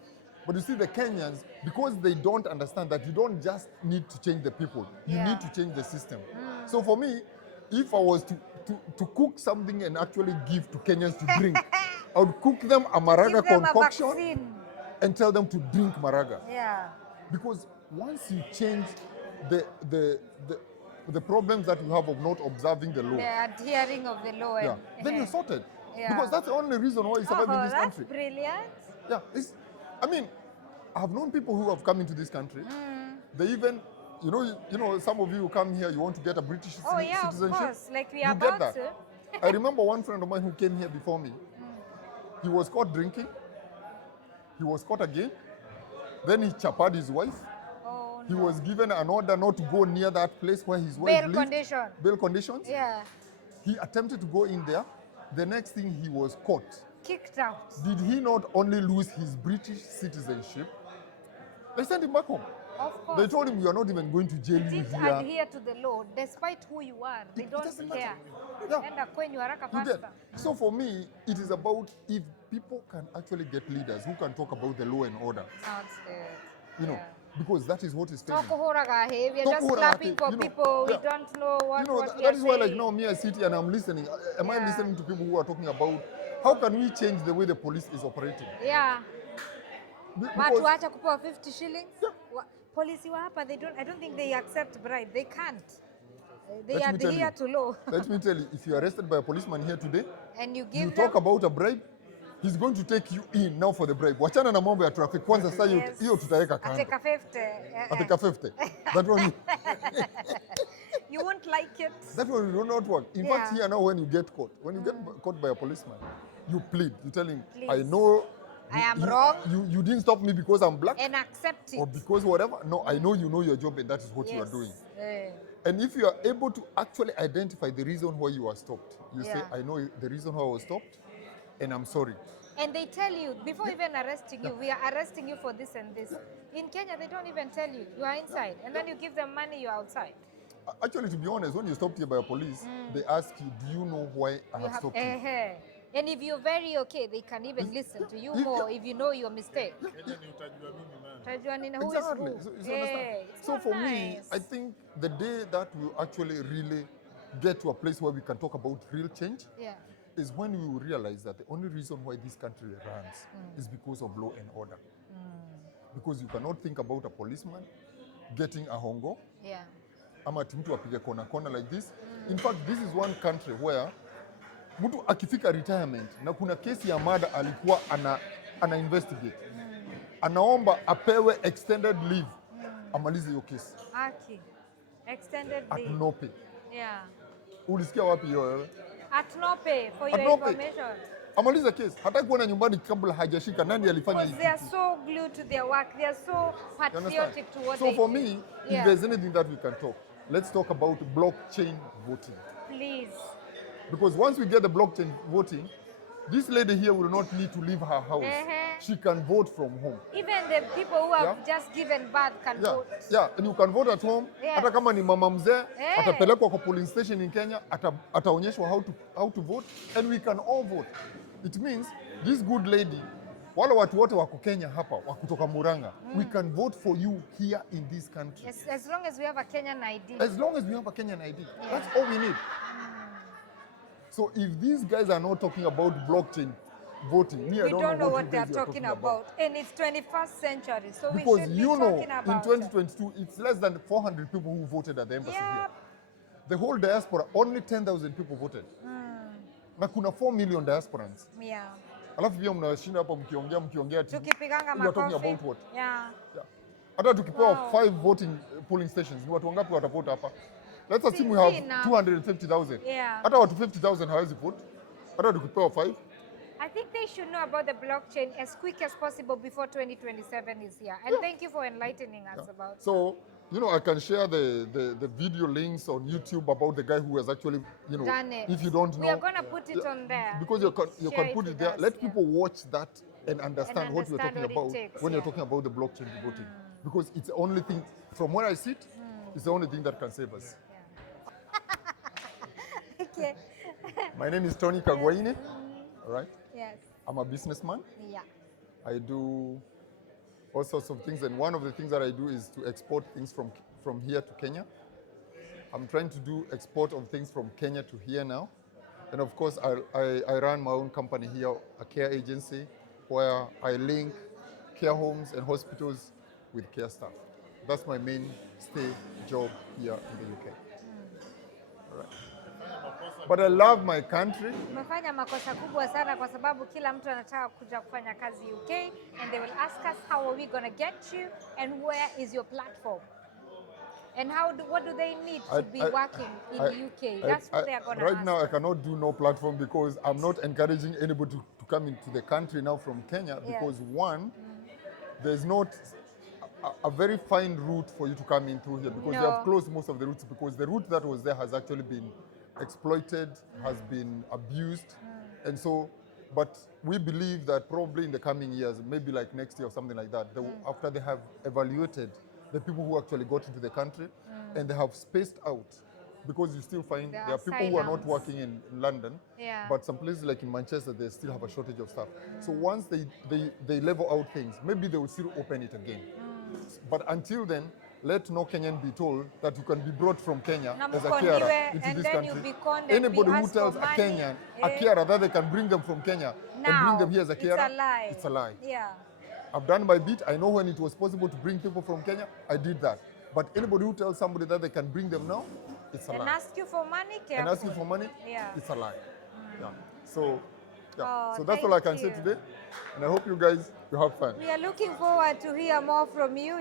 But you see, the Kenyans, because they don't understand that you don't just need to change the people, you Yeah. need to change the system. So for me, if I was to cook something and actually give to Kenyans to drink, I would cook them a Maraga Give them a concoction vaccine. and tell them to drink Maraga. Yeah. Because once you change the problems that you have of not observing the law, The adhering of the law. yeah, And, then you're sorted. Yeah. Because that's the only reason why you survive in this that's country. brilliant. Yeah, I mean, I've known people who have come into this country. They even, some of you who come here, you want to get a British citizenship. Of course. Like we are You get about that. to. I remember one friend of mine who came here before me. He was caught drinking. He was caught again. Then he chapared his wife. Oh, He no. was given an order not to go near that place where his wife Bail lived. condition. Bail conditions. Yeah. He attempted to go in there. The next thing, he was caught. Kicked out. Did he not only lose his British citizenship? They sent him back home. Of course. They told him, you are not even going to jail He you didn't here. adhere to the law, despite who you are. They It don't doesn't care. matter. Yeah. Enda kwenyu haraka You get? faster. So for me, it is about if people can actually get leaders who can talk about the law and order, Sounds good. Yeah. Because that is what is failing. We are just clapping for people. We don't know what we that are is why, like saying. now, me I sit here and I'm listening. Am I Yeah. listening to people who are talking about how can we change the way the police is operating? Yeah. Because- Watu wacha kupewa 50 shillings. Polisi wa hapa, I don't think they accept bribe. They can't. They Let me tell adhere you. to law. Let me tell you, if you're arrested by a policeman here today, And you you give talk them about a bribe, he's going to take you in now for the bribe. Wachana na mambo ya traffic. Kwanza sasa hiyo tutaweka kando. ateka 50. Ateka 50. That one, You won't like it. that one will not work. In fact, Yeah. here now when you get caught, caught by a policeman, you plead. You tell him, I Please. know I am wrong. You didn't stop me because I'm black And accept it. or because whatever. No, I know you know your job and that is what you are doing. Eh. And if you are able to actually identify the reason why you are stopped, you say, Yeah. I know the reason why I was stopped and I'm sorry. And they tell you, before even arresting you, we are arresting you for this and this. In Kenya, they don't even tell you. You are inside. And then you give them money, you're outside. Actually, to be honest, when you're stopped here by a police, they ask you, do you know why I You have stopped you? And if you're very okay, they can even listen to you Yeah. more if you know your mistake. Kenya ni utajua mimi nani. Tajua nini, who is Exactly. who? So, you understand? It's So not for me, nice. I think the day that we actually really get to a place where we can talk about real change Yeah. is when we will realize that the only reason why this country runs is because of law and order. Because you cannot think about a policeman getting a hongo Yeah. ama ati mtu apige kona like this. In fact, this is one country where mtu akifika retirement na kuna kesi ya mada alikuwa ana investigate, anaomba apewe extended leave amalize hiyo kesi Aki. Extended at leave. no pay. Yeah. Ulisikia wapi hiyo wewe? At no pay for your At no pay. information. Amalize kesi, hataki kuona nyumbani kabla hajashika nani alifanya Because hivi. they are so glued to their work. They are so You understand? patriotic to what So they for do. me, if Yeah. there's anything that we can talk, let's talk about blockchain voting. Please. Because once we get the blockchain voting, this lady here will not need to leave her house. She can vote from home. Even the people who have Yeah. just given birth can Yeah, vote. yeah, and you can vote at home. Yes. Hata kama ni mama mzee, Eh. atapelekwa kwa polling station in Kenya, ataonyeshwa how to vote, and we can all vote. It means this good lady, wale watu wote wako Kenya hapa, wa kutoka Murang'a, we can vote for you here in this country. As long as we have a Kenyan ID. As long as we have a Kenyan ID, that's all we need. So if these guys are not talking about blockchain voting, me, I We don't know what they are you guys talking about. And it's 21st century, so we Because should be you know, talking in about 2022, it's less than 400 people who voted at the embassy here. Yep. The whole diaspora, only 10,000 people voted. Na kuna 4 million diasporans. Yeah. Alafu pia mnashinda hapa mkiongea ati Tukipiganga you are talking makofi. about what? Yeah. Yeah. Hata tukipewa Wow. 5 voting polling stations, ni watu wangapi watavote hapa? Let's assume we See have now. 250,000. Yeah. Hata watu 50,000 hawezi vote. Hata tukipewa 5. I think they should know about the blockchain as quick as possible before 2027 is here. And thank you for enlightening us about it. So, I can share the video links on YouTube about the guy who has actually, Done it. if you don't know. We are going to put it on there. Because you Share can put it with there. us, Let yeah. people watch that and understand what you're understand talking what it about takes, when you're yeah. talking about the blockchain voting. Because it's the only thing, from where I sit, it's the only thing that can save us. Okay. My name is Tony Kagwaine, all right? Yes. I'm a businessman. Yeah. I do all sorts of things, and one of the things that I do is to export things from here to Kenya. I'm trying to do export of things from Kenya to here now. And of course, I run my own company here, a care agency, where I link care homes and hospitals with care staff. That's my main stay job here in the UK. All right. But I love my country. Umefanya makosa kubwa sana kwa sababu kila mtu anataka kuja kufanya kazi UK and they will ask us how are we going to get you and where is your platform? And what do they need to be working in UK? That's what they are going to ask. Right now, I cannot do no platform because I'm not encouraging anybody to come into the country now from Kenya because one, there's not a very fine route for you to come in through here because they have closed most of the routes because the route that was there has actually been exploited, has been abused. And so, but we believe that probably in the coming years, maybe like next year or something like that, after they have evaluated the people who actually got into the country and they have spaced out, because you still find there are people who are not working in London, but some places like in Manchester, they still have a shortage of staff. So once they level out things, maybe they will still open it again. But until then, let no Kenyan be told that you can be brought from Kenya as a carer into this country. Anybody who tells a Kenyan, a carer, that they can bring them from Kenya and bring them here as a carer, it's a lie. Yeah. I've done my bit. I know when it was possible to bring people from Kenya, I did that. But anybody who tells somebody that they can bring them now, it's a lie. And ask you for money, careful. And ask you for money, it's a lie. Yeah. So that's all I can say today. And I hope you guys, you have fun. We are looking forward to hear more from you.